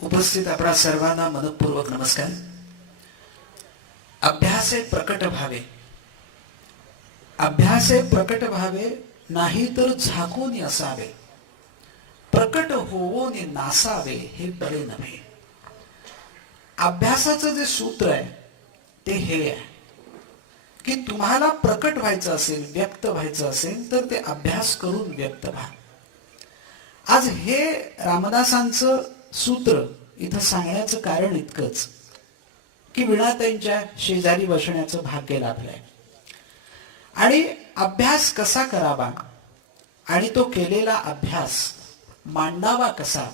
उपस्थित आपणा सर्वांना मनपूर्वक नमस्कार. अभ्यासे प्रकट व्हावे, अभ्यासे प्रकट व्हावे, नाही तर झाकून असावे. प्रकट होवोन नासावे हे बरे नव्हे. अभ्यासाचं जे सूत्र आहे ते हे आहे की तुम्हाला प्रकट व्हायचं असेल, व्यक्त व्हायचं असेल तर ते अभ्यास करून व्यक्त व्हा. आज हे रामदासांचं सूत्र इथं सांगण्याचं कारण इतकंच की वीणाताईंच्या शेजारी बसण्याचं भाग्य लाभलंय आणि अभ्यास कसा करावा आणि तो केलेला अभ्यास मांडावा कसा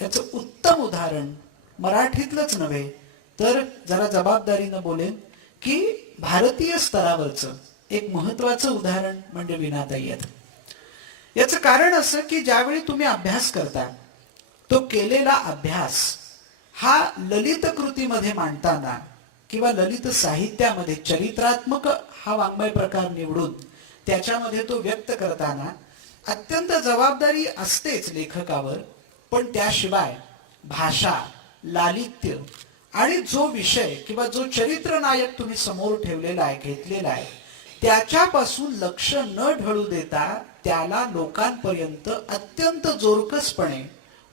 याचं उत्तम उदाहरण मराठीतलंच नव्हे तर जरा जबाबदारीनं बोलेन की भारतीय स्तरावरचं एक महत्वाचं उदाहरण म्हणजे वीणाताई आहेत. याचं कारण असं की ज्यावेळी तुम्ही अभ्यास करता तो केलेला अभ्यास हा ललित कृतीमध्ये मांडताना किंवा ललित साहित्यामध्ये चरित्रात्मक हा वाङ्मय प्रकार निवडून त्याच्यामध्ये तो व्यक्त करताना अत्यंत जबाबदारी असतेच लेखकावर. पण त्याशिवाय भाषा, लालित्य आणि जो विषय किंवा जो चरित्र नायक तुम्ही समोर ठेवलेला आहे, घेतलेला आहे, त्याच्यापासून लक्ष न ढळू देता त्याला लोकांपर्यंत अत्यंत जोरकसपणे,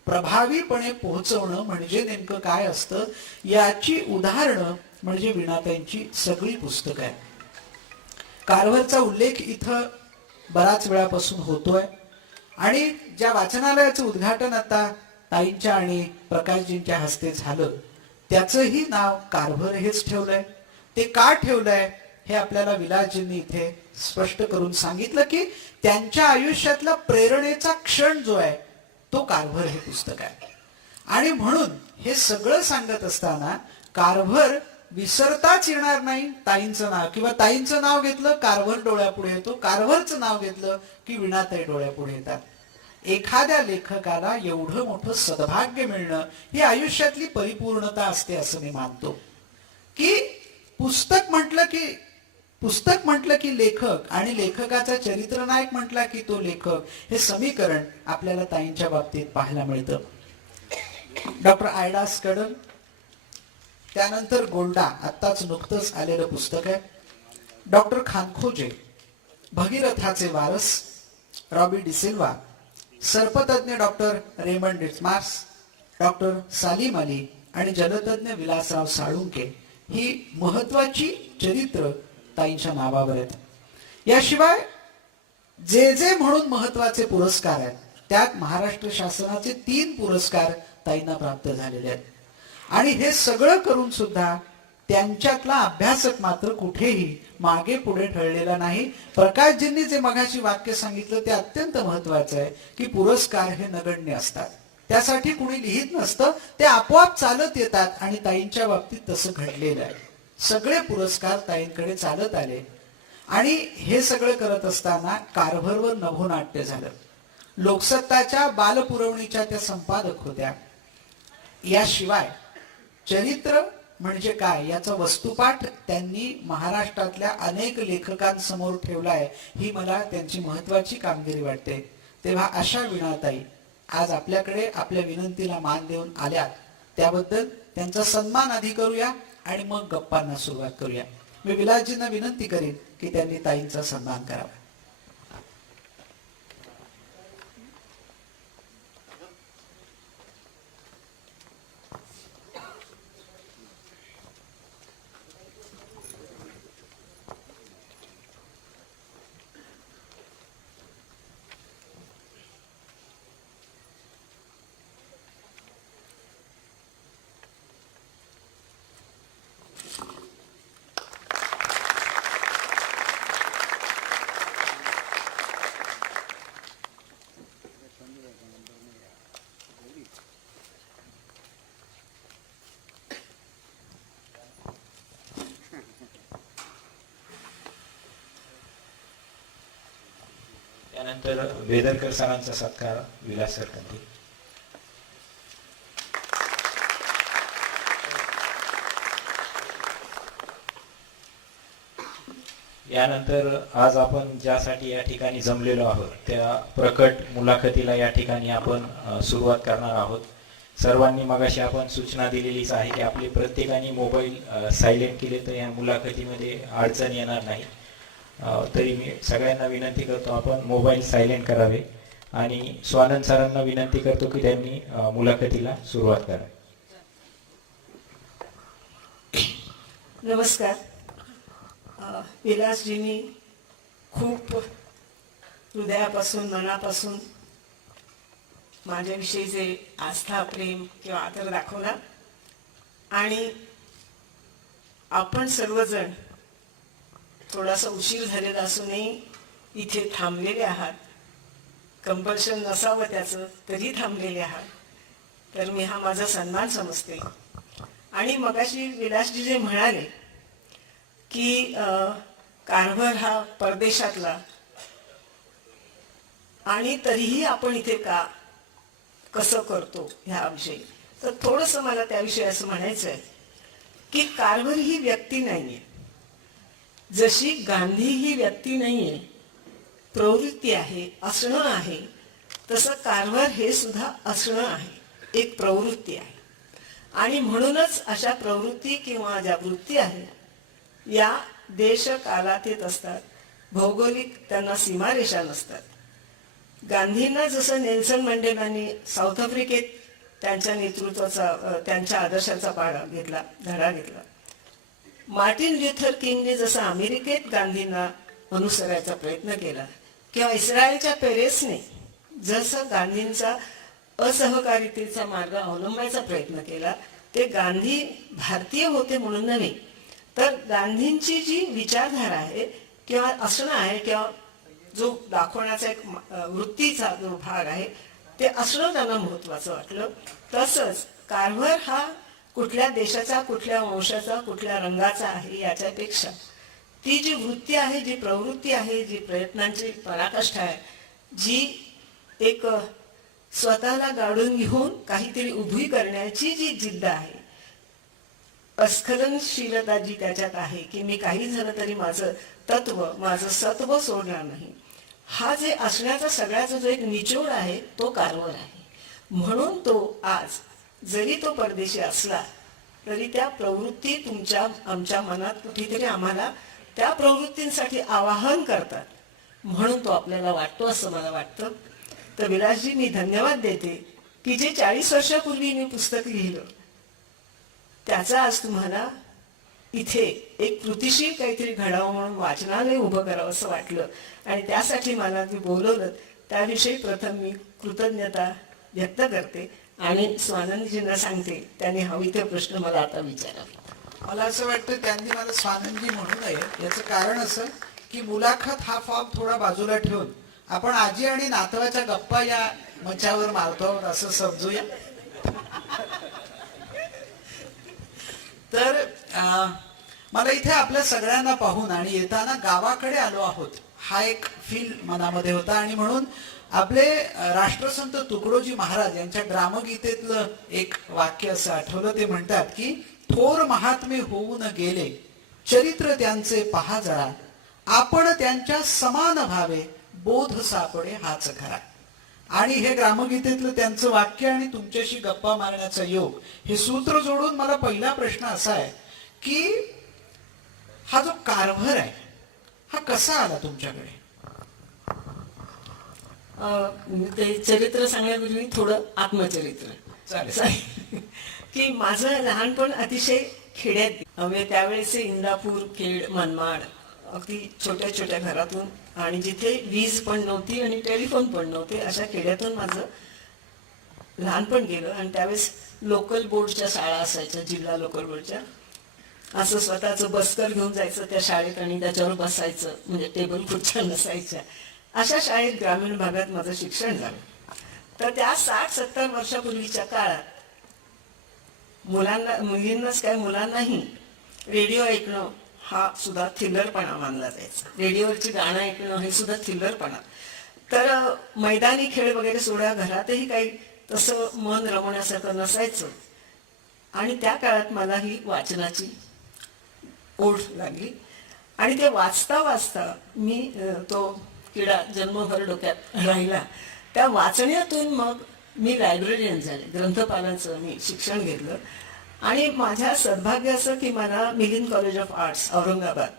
प्रभावीपणे पोहोचवणं म्हणजे नेमकं काय असतं याची उदाहरणं म्हणजे वीणाताईंची सगळी पुस्तकं आहेत. कारभारचा उल्लेख इथं बराच वेळापासून होतोय आणि ज्या वाचनालयाचं उद्घाटन आता ताईंच्या आणि प्रकाशजींच्या हस्ते झालं त्याचंही नाव कारभार हेच ठेवलंय. ते का ठेवलंय हे आपल्याला विलासजींनी इथे स्पष्ट करून सांगितलं की त्यांच्या आयुष्यातला प्रेरणेचा क्षण जो आहे तो कारभार हे पुस्तक आहे. आणि म्हणून हे सगळं सांगत असताना कारभार विसरताच येणार नाही. ताईंचं नाव किंवा ताईंचं नाव घेतलं कारभार डोळ्यापुढे येतो, कारभारचं नाव घेतलं की वीणाताई डोळ्यापुढे येतात. एखाद्या लेखकाला एवढं मोठं सद्भाग्य मिळणं ही आयुष्यातली परिपूर्णता असते असं मी मानतो. की पुस्तक म्हटलं की लेखक आणि लेखकाचा चरित्रनायक म्हटला की तो लेखक, हे समीकरण आपल्याला ताईंच्या बाबतीत पाहायला मिळतं. डॉक्टर आयडास कडल, त्यानंतर गोल्डा आत्ताच नुकतंच आलेलं पुस्तक आहे. डॉक्टर खानखोजे, भगीरथाचे वारस रॉबी डिसिल्वा, सर्पतज्ञ doctor Raymond Ditmars, doctor Salim Ali आणि जलतज्ञ विलासराव साळुंके ही महत्वाची चरित्र ताईंच्या नावावर आहेत. याशिवाय जे म्हणून महत्वाचे पुरस्कार आहेत त्यात महाराष्ट्र शासनाचे 3 पुरस्कार ताईंना प्राप्त झालेले आहेत. आणि हे सगळं करून सुद्धा त्यांच्यातला अभ्यासक मात्र कुठेही मागे पुढे ठरलेला नाही. प्रकाशजींनी जे मगाशी वाक्य सांगितलं ते अत्यंत महत्वाचं आहे की पुरस्कार हे नगण्य असतात, त्यासाठी कुणी लिहित नसतं, ते आपोआप चालत येतात आणि ताईंच्या बाबतीत तसं घडलेलं आहे. सगळे पुरस्कार ताईंकडे चालत आले आणि हे सगळं करत असताना कारभारवर नभोनाट्य झालं. लोकसत्ताच्या बालपुरवणीच्या त्या संपादक होत्या. याशिवाय चरित्र म्हणजे काय याचा वस्तुपाठ त्यांनी महाराष्ट्रातल्या अनेक लेखकांसमोर ठेवलाय, ही मला त्यांची महत्वाची कामगिरी वाटते. तेव्हा अशा वीणाताई आज आपल्याकडे आपल्या विनंतीला मान देऊन आल्यात, त्याबद्दल त्यांचा सन्मान आधी करूया आणि मग गप्पांना सुरुवात करूया. मी विलासजींना विनंती करीन की त्यांनी ताईंचा सन्मान करावा. त्यानंतर वेदरकर सरांचा सत्कार विलास सर करतील. यानंतर आज आपण ज्यासाठी या ठिकाणी जमलेलो आहोत त्या प्रकट मुलाखतीला या ठिकाणी आपण सुरुवात करणार आहोत. सर्वांनी मगाशी आपण सूचना दिलेलीच आहे की आपले प्रत्येकाने मोबाईल सायलेंट केले तर या मुलाखतीमध्ये अडचण येणार नाही. तरी मी सगळ्यांना विनंती करतो आपण मोबाईल सायलेंट करावे आणि स्वानंद सरांना विनंती करतो की त्यांनी मुलाखतीला सुरुवात करावी. नमस्कार. विलासजींनी खूप हृदयापासून मनापासून माझ्याविषयी जे आस्था प्रेम किंवा आदर दाखवला आणि आपण सर्वजण थोडासा उशीर झालेला असूनही इथे थांबलेले आहात. कंपल्शन नसावं त्याचं तरी थांबलेले आहात, तर मी हा माझा सन्मान समजते. आणि मगाशी विलासजी जे म्हणाले की कारभार हा परदेशातला आणि तरीही आपण इथे का कसं करतो ह्याविषयी, तर थोडंसं मला त्याविषयी असं म्हणायचं आहे की कारभार ही व्यक्ती नाहीये. जशी गांधी ही व्यक्ती नाहीये, प्रवृत्ती आहे, असणं आहे, तसं कारभार हे सुद्धा असणं आहे, एक प्रवृत्ती आहे. आणि म्हणूनच अशा प्रवृत्ती किंवा ज्या वृत्ती आहेत या देश कालात येत असतात. भौगोलिक त्यांना सीमारेषा नसतात. गांधींना जसं नेल्सन मंडेलांनी साऊथ आफ्रिकेत त्यांच्या नेतृत्वाचा त्यांच्या आदर्शाचा धडा घेतला. मार्टिन ल्युथर किंगने जसं अमेरिकेत गांधींना अनुसरायचा प्रयत्न केला किंवा इस्रायलच्या पेरेसने जसं गांधींचा असहकारितेचा मार्ग अवलंबायचा प्रयत्न केला, ते गांधी भारतीय होते म्हणून नव्हे, तर गांधींची जी विचारधारा आहे किंवा असणं आहे किंवा जो दाखवण्याचा एक वृत्तीचा जो भाग आहे ते असणं त्यांना महत्वाचं वाटलं. तसंच कारभार हा कुठल्या देशाचा, कुठल्या वंशाचा, कुठल्या रंगाचा आहे याच्यापेक्षा ती जी वृत्ती आहे, जी प्रवृत्ती आहे, जी प्रयत्नांची पराकाष्ठा आहे, जी एक स्वतःला गाडून घेऊन काहीतरी उभी करण्याची जी जिद्द आहे, अस्खलनशीलता जी त्याच्यात आहे की मी काही झालं तरी माझं तत्व, माझं सत्व सोडणार नाही, हा जे असण्याचा सगळ्याचा जो एक निचोड आहे तो कारभार आहे. म्हणून तो आज जरी तो परदेशी असला तरी त्या प्रवृत्ती तुमच्या आमच्या मनात कुठेतरी आम्हाला त्या प्रवृत्तींसाठी आवाहन करतात, म्हणून तो आपल्याला वाटतो असं मला वाटतं. तर विलासजी, मी धन्यवाद देते की जे 40 वर्षापूर्वी मी पुस्तक लिहिलं त्याचा आज तुम्हाला इथे एक कृतीशील काहीतरी घडावं म्हणून वाचनालय उभं करावं असं वाटलं आणि त्यासाठी मला ते बोलवलं. त्याविषयी प्रथम मी कृतज्ञता व्यक्त करते आणि स्वानंदजींना सांगते त्यांनी हवी ते प्रश्न मला आता विचारावे. मला असं वाटतं त्यांनी मला स्वानंदजी म्हणू नये. याचं कारण असं की मुलाखत हा फॉर्म थोडा बाजूला ठेवून आपण आजी आणि नातवाच्या गप्पा या मंचावर मारतो असं समजूया. तर मला इथे आपल्या सगळ्यांना पाहून आणि येताना गावाकडे आलो आहोत हा एक फील मनामध्ये होता. आणि म्हणून आपले राष्ट्रसंत तुकडोजी महाराज यांच्या ग्रामगीतेतलं एक वाक्य असं आठवलं. ते म्हणतात की थोर महात्मे होऊन गेले, चरित्र त्यांचे पहा जरा, आपण त्यांच्या समान व्हावे, बोध सापडे हाच खरा. आणि हे ग्रामगीतेतलं त्यांचं वाक्य आणि तुमच्याशी गप्पा मारण्याचा योग हे सूत्र जोडून मला पहिला प्रश्न असा आहे की हा जो कारभार आहे हा कसा आला तुमच्याकडे? ते चरित्र सांगण्यापूर्वी थोडं आत्मचरित्र चालेल. की माझं लहानपण अतिशय खेड्यात, म्हणजे त्यावेळेचे इंदापूर, खेड, मनमाड, अगदी छोट्या छोट्या घरातून आणि जिथे वीज पण नव्हती आणि टेलिफोन पण नव्हते अशा खेड्यातून माझं लहानपण गेलं. आणि त्यावेळेस लोकल बोर्डच्या शाळा असायच्या, जिल्हा लोकल बोर्डच्या. असं स्वतःचं बस्तर घेऊन जायचं त्या शाळेत आणि त्याच्यावर बसायचं, म्हणजे टेबल खुर्च्या नसायच्या. अशा शाळेत ग्रामीण भागात माझं शिक्षण झालं. तर त्या 60-70 वर्षापूर्वीच्या काळात मुलांना, मुलींनाच काय मुलांनाही रेडिओ ऐकणं हा सुद्धा थिल्लरपणा मानला जायचा. रेडिओवरची गाणं ऐकणं हे सुद्धा थिल्लरपणा. तर मैदानी खेळ वगैरे सोडा, घरातही काही तसं मन रमवण्यासारखं नसायचं. आणि त्या काळात मला ही वाचनाची ओढ लागली आणि ते वाचता वाचता मी तो किडा जन्मभर डोक्यात राहिला. त्या वाचण्यातून मग मी लायब्ररीयन झाले, ग्रंथपालाचं मी शिक्षण घेतलं. आणि माझ्या सद्भाग्य असं की मला Milind college of arts Aurangabad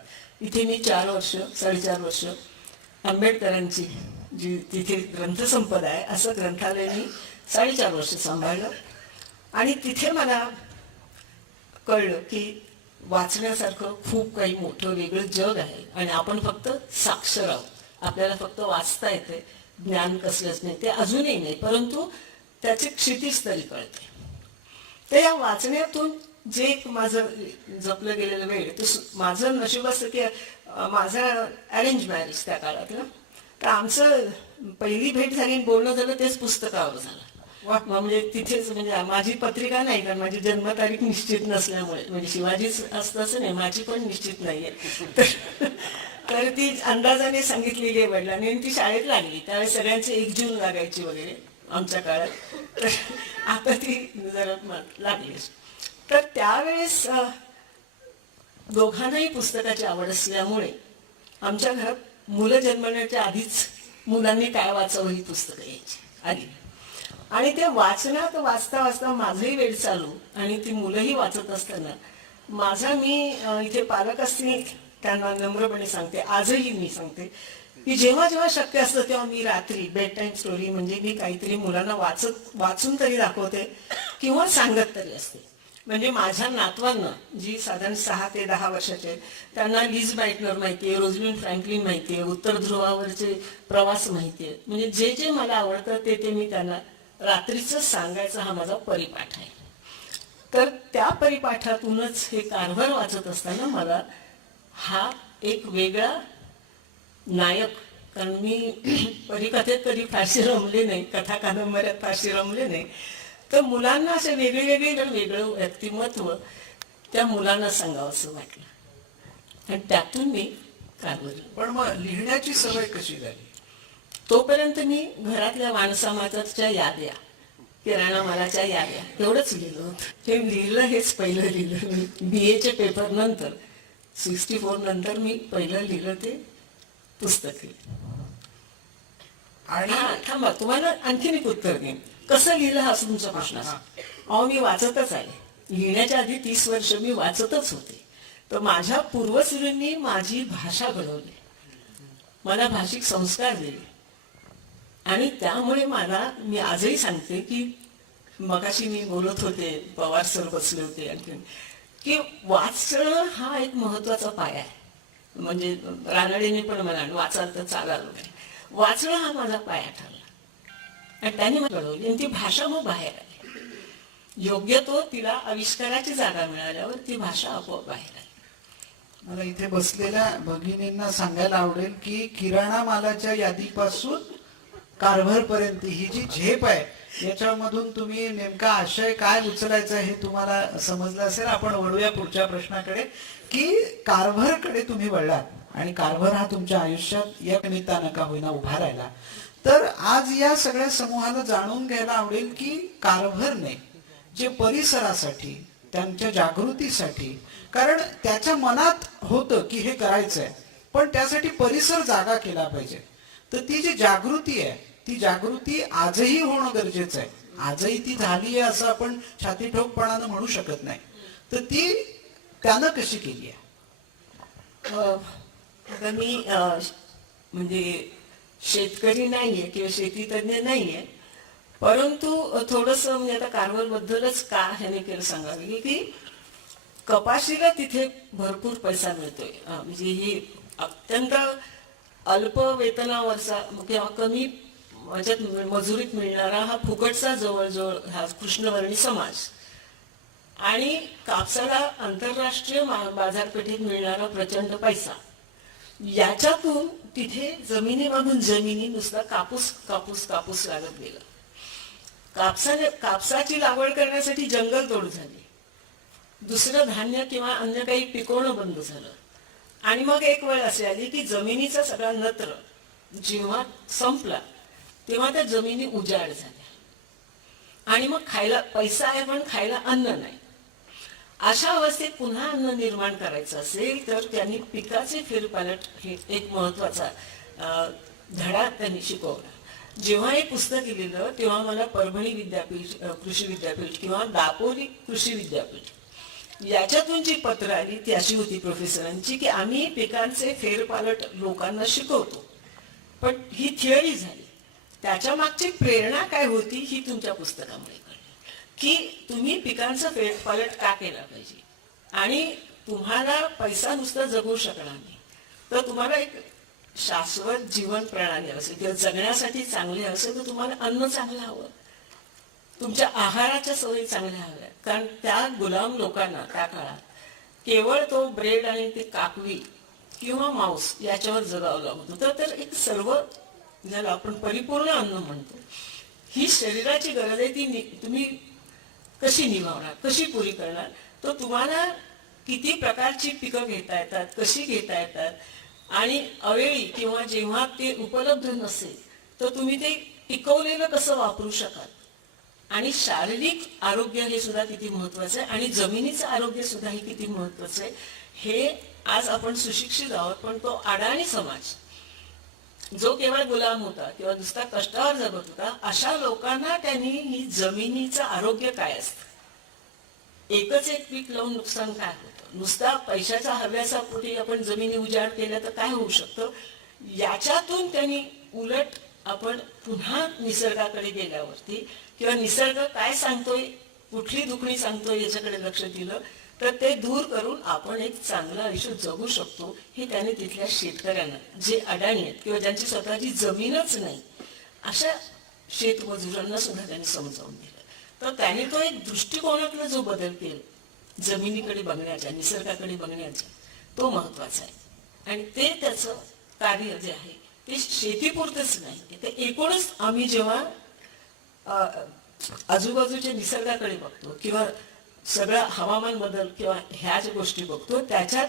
इथे मी 4.5 वर्ष आंबेडकरांची जी तिथे ग्रंथसंपदा आहे असं ग्रंथालय मी 4.5 वर्ष सांभाळलं. आणि तिथे मला कळलं की वाचण्यासारखं खूप काही मोठं वेगळं जग आहे आणि आपण फक्त साक्षर आहोत. आपल्याला फक्त वाचता येते, ज्ञान कसलंच नाही, ते अजूनही नाही, परंतु त्याचे क्षितिज तरी कळते. तर या वाचण्यातून जे एक माझं जपलं गेलेलं वेळ, ते माझं नशीब असतं की माझं अरेंज मॅरेज त्या काळात ना, तर आमचं पहिली भेट झाली, बोलणं झालं तेच पुस्तकावर झालं. म्हणजे तिथेच, म्हणजे माझी पत्रिका नाही, कारण माझी जन्मतारीख निश्चित नसल्यामुळे, म्हणजे शिवाजीच असतं असं नाही, माझी पण निश्चित नाहीये. तर ती अंदाजाने सांगितलेली आहे वडिलांनी आणि ती शाळेत लागली. त्यावेळेस सगळ्यांचे 1 जून लागायची वगैरे आमच्या काळात. तर आता ती जरा लागलीच. तर त्यावेळेस दोघांनाही पुस्तकाची आवड असल्यामुळे आमच्या घरात मुलं जन्मण्याच्या आधीच मुलांनी काय वाचावं ही पुस्तकं यायची आधी. आणि ते वाचनात वाचता वाचता माझंही वेळ चालू आणि ती मुलंही वाचत असताना मी इथे पालक असतील त्यांना नम्रपणे सांगते, आजही मी सांगते की जेव्हा जेव्हा शक्य असतं तेव्हा मी रात्री बेड टाईम स्टोरी म्हणजे मी काहीतरी मुलांना वाचून तरी दाखवते किंवा सांगत तरी असते. म्हणजे माझ्या नातवांना, जी साधारण 6 ते 10 वर्षाचे, त्यांना लिज बायटनर माहितीये, रोझलिंड फ्रँकलिन माहितीये, उत्तर ध्रुवावरचे प्रवास माहितीये. म्हणजे जे जे मला आवडतं ते मी त्यांना रात्रीच सांगायचा हा माझा परिपाठ आहे. तर त्या परिपाठातूनच हे कारभार वाचत असताना मला हा एक वेगळा नायक, कारण मी परिकथेत कधी फारशी रमले नाही, कथा कादंबऱ्यात फारशी रमले नाही, तर मुलांना असे वेगळं व्यक्तिमत्व त्या मुलांना सांगावं असं वाटलं आणि त्यातून मी कारभार. पण मग लिहिण्याची सवय कशी झाली? तोपर्यंत मी घरातल्या माणसामात्राच्या याद्या, किराणा मालाच्या याद्या एवढंच लिहिलं होतं. हे लिहिलं, हेच पहिलं लिहिलं मी BA पेपर नंतर. 64 नंतर मी पहिलं लिहिलं ते पुस्तक. आणि थांबा, तुम्हाला आणखीन एक उत्तर देईन. कसं लिहिलं हा तुमचा प्रश्न असा. अहो, मी वाचतच आहे. लिहिण्याच्या आधी 30 वर्ष मी वाचतच होते. तर माझ्या पूर्वसुरींनी माझी भाषा घडवली, मला भाषिक संस्कार दिले आणि त्यामुळे मी आजही सांगते की मगाशी मी बोलत होते, पवार सर बसले होते आणखी, की वाचणं हा एक महत्वाचा पाया आहे. म्हणजे रानडेने पण म्हणाल वाचाल तर चालाल वगैरे. वाचणं हा माझा पाया ठरला आणि त्यांनी मला घडवली आणि ती भाषा मग बाहेर आली. योग्य तो तिला आविष्काराची जागा मिळाल्यावर ती भाषा आपोआप बाहेर आली. मला इथे बसलेल्या भगिनींना सांगायला आवडेल की किराणा मालाच्या यादीपासून कारभार पर्यंत ही जी झेप आहे याच्यामधून तुम्ही नेमका आशय काय उचलायचा हे तुम्हाला समजलं असेल. आपण वळूया पुढच्या प्रश्नाकडे की कारभारकडे तुम्ही वळलात आणि कारभार हा तुमच्या आयुष्यात या निमित्तानं का होईना उभा राहिला. तर आज या सगळ्या समूहाला जाणून घ्यायला आवडेल की कारभारने जे परिसरासाठी, त्यांच्या जागृतीसाठी, कारण त्याच्या मनात होतं की हे करायचंय पण त्यासाठी परिसर जागा केला पाहिजे, तर ती जी जागृती आहे ती जागृती आजही होणं गरजेचं आहे. आजही ती झाली आहे असं आपण छाती ठोकपणानं म्हणू शकत नाही. तर ती त्यानं कशी केली आहे? आता मी म्हणजे शेतकरी नाहीये किंवा शेती तज्ञ नाहीये, परंतु थोडस म्हणजे आता कारभार बद्दलच का ह्याने केलं सांगावे की कपाशीला तिथे भरपूर पैसा मिळतोय. म्हणजे ही अत्यंत अल्प वेतनावरचा किंवा कमी मजुरीत मिळणारा हा फुकटचा जवळजवळ हा कृष्णवर्णी समाज आणि कापसाला आंतरराष्ट्रीय बाजारपेठेत मिळणारा प्रचंड पैसा, याच्यातून तिथे जमिनीमधून जमिनी नुसता कापूस कापूस कापूस लागत गेला. कापसाची लागवड करण्यासाठी जंगल तोड झाली, दुसरं धान्य किंवा अन्य काही पिकवणं बंद झालं आणि मग एक वेळ अशी आली की जमिनीचा सगळा नत्र जेव्हा संपला तेव्हा त्या जमिनी उजाड झाल्या आणि मग खायला पैसा आहे पण खायला अन्न नाही. अशा अवस्थेत पुन्हा अन्न निर्माण करायचं असेल तर त्यांनी पिकाचे फेरपालट हे एक महत्वाचा धडा त्यांनी शिकवला. जेव्हा हे पुस्तक लिहिलं तेव्हा मला परभणी विद्यापीठ कृषी विद्यापीठ किंवा दापोली कृषी विद्यापीठ याच्यातून जी पत्र आली ती अशी होती प्रोफेसरांची की आम्ही पिकांचे फेरपालट लोकांना शिकवतो, पण ही थिअरी झाली. त्याच्या मागची प्रेरणा काय होती ही तुमच्या पुस्तकामुळे कळली की तुम्ही पिकांचं फेरपालट का केला पाहिजे. आणि तुम्हाला पैसा नुसता जगू शकणार नाही, तर तुम्हाला एक शाश्वत जीवन प्रणाली असेल किंवा जगण्यासाठी चांगले असेल तर तुम्हाला अन्न चांगलं हवं, तुमच्या आहाराच्या सवयी चांगल्या हव्या. कारण त्या गुलाम लोकांना त्या काळात केवळ तो ब्रेड आणि ते काकवी किंवा मांस याच्यावर जगावं लागत होतं. तर एक सर्व ज्याला आपण परिपूर्ण अन्न म्हणतो, ही शरीराची गरज आहे, ती तुम्ही कशी निभावणार, कशी पुरी करणार. तर तुम्हाला किती प्रकारची पिकं घेता येतात, कशी घेता येतात, आणि अवेळी किंवा जेव्हा ते उपलब्ध नसेल तर तुम्ही ते टिकवलेलं कसं वापरू शकाल. आणि शारीरिक आरोग्य हे सुद्धा किती महत्वाचं आहे आणि जमिनीचं आरोग्य सुद्धा हे किती महत्वाचं आहे. हे आज आपण सुशिक्षित आहोत, पण तो अडाणी समाज जो केवळ गुलाम होता किंवा नुसता कष्टावर जगत होता, अशा लोकांना त्यांनी ही जमिनीचं आरोग्य काय असतं, एकच एक पीक लावून नुकसान काय होतं, नुसता पैशाच्या हव्यासापोटी आपण जमिनी उजाड केल्या तर काय होऊ शकतं, याच्यातून त्यांनी उलट आपण पुन्हा निसर्गाकडे गेल्यावरती किंवा निसर्ग काय सांगतोय, कुठली दुखणी सांगतोय याच्याकडे लक्ष दिलं तर ते दूर करून आपण एक चांगलं आयुष्य जगू शकतो. हे त्याने तिथल्या शेतकऱ्यांना, जे अडाणी आहेत किंवा ज्यांची स्वतःची जमीनच नाही, अशा शेतमजुरांना सुद्धा त्यांनी समजावून दिलं. तर त्याने तो एक दृष्टिकोनातला जो बदल केला जमिनीकडे बघण्याचा, निसर्गाकडे बघण्याचा, तो महत्वाचा आहे. आणि ते त्याचं कार्य जे आहे ते शेतीपुरतच नाही, ते एकूणच आम्ही जेव्हा आजूबाजूच्या निसर्गाकडे बघतो किंवा सगळा हवामान बदल किंवा ह्या ज्या गोष्टी बघतो, त्याच्यात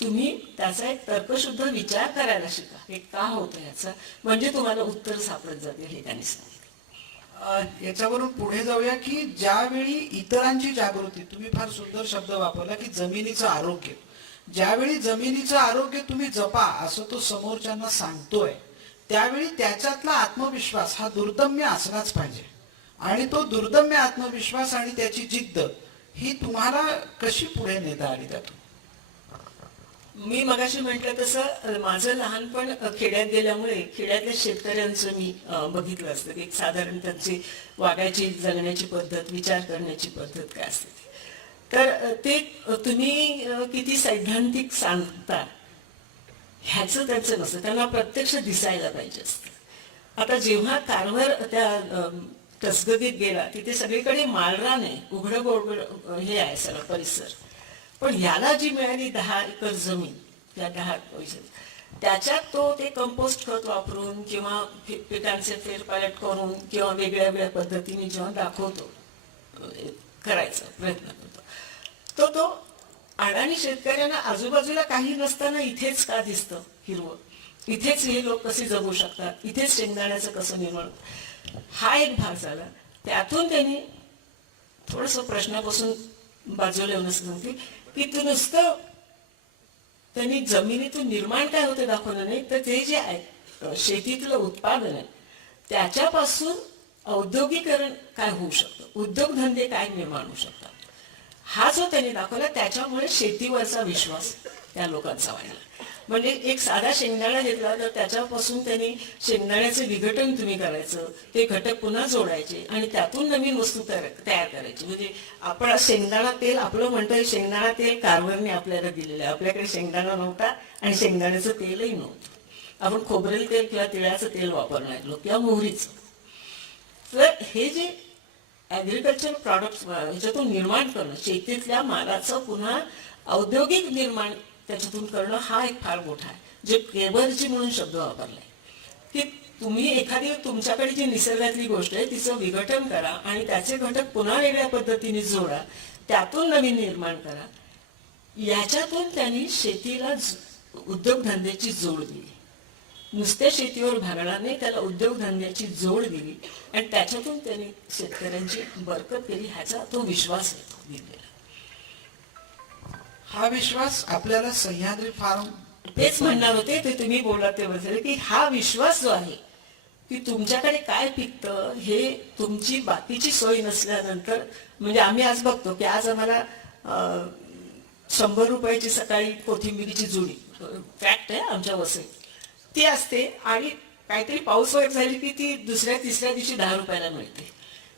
तुम्ही त्याचा एक तर्कशुद्ध विचार करायला शिका, हे का होतं याचा, म्हणजे तुम्हाला उत्तर सापडत जाते. हे त्यांनी सांगितलं. याच्यावरून पुढे जाऊया की ज्यावेळी इतरांची जागृती, तुम्ही फार सुंदर शब्द वापरला की जमिनीचं आरोग्य, ज्यावेळी जमिनीचं आरोग्य तुम्ही जपा असं तो समोरच्यांना सांगतोय, त्यावेळी त्याच्यातला आत्मविश्वास हा दुर्दम्य असलाच पाहिजे. आणि तो दुर्दम्य आत्मविश्वास आणि त्याची जिद्द ही तुम्हाला कशी पुढे नेता आली त्यातून? मी मगाशी म्हटलं तसं माझं लहानपण खेड्यात गेल्यामुळे खेड्यातल्या शेतकऱ्यांचं मी बघितलं असतं की साधारण त्यांची वागायची, जगण्याची पद्धत, विचार करण्याची पद्धत काय असते. तर ते तुम्ही किती सैद्धांतिक सांगता ह्याचं त्यांचं नसतं, त्यांना प्रत्यक्ष दिसायला पाहिजे असतं. आता जेव्हा कारभार त्या तसगगीत गेला तिथे सगळीकडे माळरान आहे, उघडं बोघडं हे आहे सगळं परिसर. पण ह्याला जी मिळाली 10 एकर जमीन, त्या 10 पैसे, त्याच्यात तो ते कंपोस्ट खत वापरून किंवा पिकांचे फेरपालट करून किंवा वेगळ्या वेगळ्या पद्धतीने जेव्हा दाखवतो, करायचा प्रयत्न करतो, तो अडाणी शेतकऱ्यांना आजूबाजूला काही नसताना इथेच का दिसतं हिरवं, इथेच हे लोक कसे जगू शकतात, इथेच शेंगदाण्याचं कसं निर्माण, हा एक भाग झाला. त्यातून त्यांनी थोडस प्रश्नापासून बाजूला येऊन असं सांगते की तू नुसतं त्यांनी जमिनीतून निर्माण काय होते दाखवलं नाही, तर ते जे आहे शेतीतलं उत्पादन आहे त्याच्यापासून औद्योगिकरण काय होऊ शकतं, उद्योगधंदे काय निर्माण होऊ शकतात, हा जो त्यांनी दाखवला. त्याच्यामुळे शेतीवरचा विश्वास त्या लोकांचा वाढला. म्हणजे एक साधा शेंगदाणा घेतला तर त्याच्यापासून त्यांनी शेंगदाण्याचे विघटन तुम्ही करायचं, ते घटक पुन्हा जोडायचे आणि त्यातून नवीन वस्तू तयार करायची. म्हणजे आपण शेंगदाणा तेल, आपलं म्हणतोय शेंगदाणा तेल कारभारने आपल्याला दिलेलं आहे, आपल्याकडे शेंगदाणा नव्हता आणि शेंगदाण्याचं तेलही नव्हतं, आपण खोबरेल तेल किंवा तिळाचं तेल वापरणार लोक किंवा मोहरीचं. तर हे जे ऍग्रिकल्चर प्रॉडक्ट ह्याच्यातून निर्माण करणं, शेतीतल्या मालाचं पुन्हा औद्योगिक निर्माण त्याच्यातून करणं, हा एक फार मोठा आहे. जे केबलजी म्हणून शब्द वापरलाय की तुम्ही एखादी तुमच्याकडे जी निसर्गातली गोष्ट आहे तिचं विघटन करा आणि त्याचे घटक पुन्हा वेगळ्या पद्धतीने जोडा, त्यातून नवीन निर्माण करा. याच्यातून त्यांनी शेतीला उद्योगधंद्याची जोड दिली, नुसत्या शेतीवर भागणार नाही, त्याला उद्योगधंद्याची जोड दिली आणि त्याच्यातून त्यांनी शेतकऱ्यांची बरकत केली. ह्याचा तो विश्वास येतो दिलेला. हा विश्वास आपल्याला सह्याद्री फार्म, तेच म्हणणार होते ते तुम्ही बोललात ते बद्दल की हा विश्वास जो आहे की तुमच्याकडे काय पिकतं हे तुमची बाकीची सोय नसल्यानंतर, म्हणजे आम्ही आज बघतो की आज आम्हाला 100 रुपयाची सकाळी कोथिंबिरीची जुडी, फॅक्ट आहे आमच्या वसईत, ती असते आणि काहीतरी पाऊस वगैरे झाली की ती दुसऱ्या तिसऱ्या दिवशी 10 रुपयाला मिळते.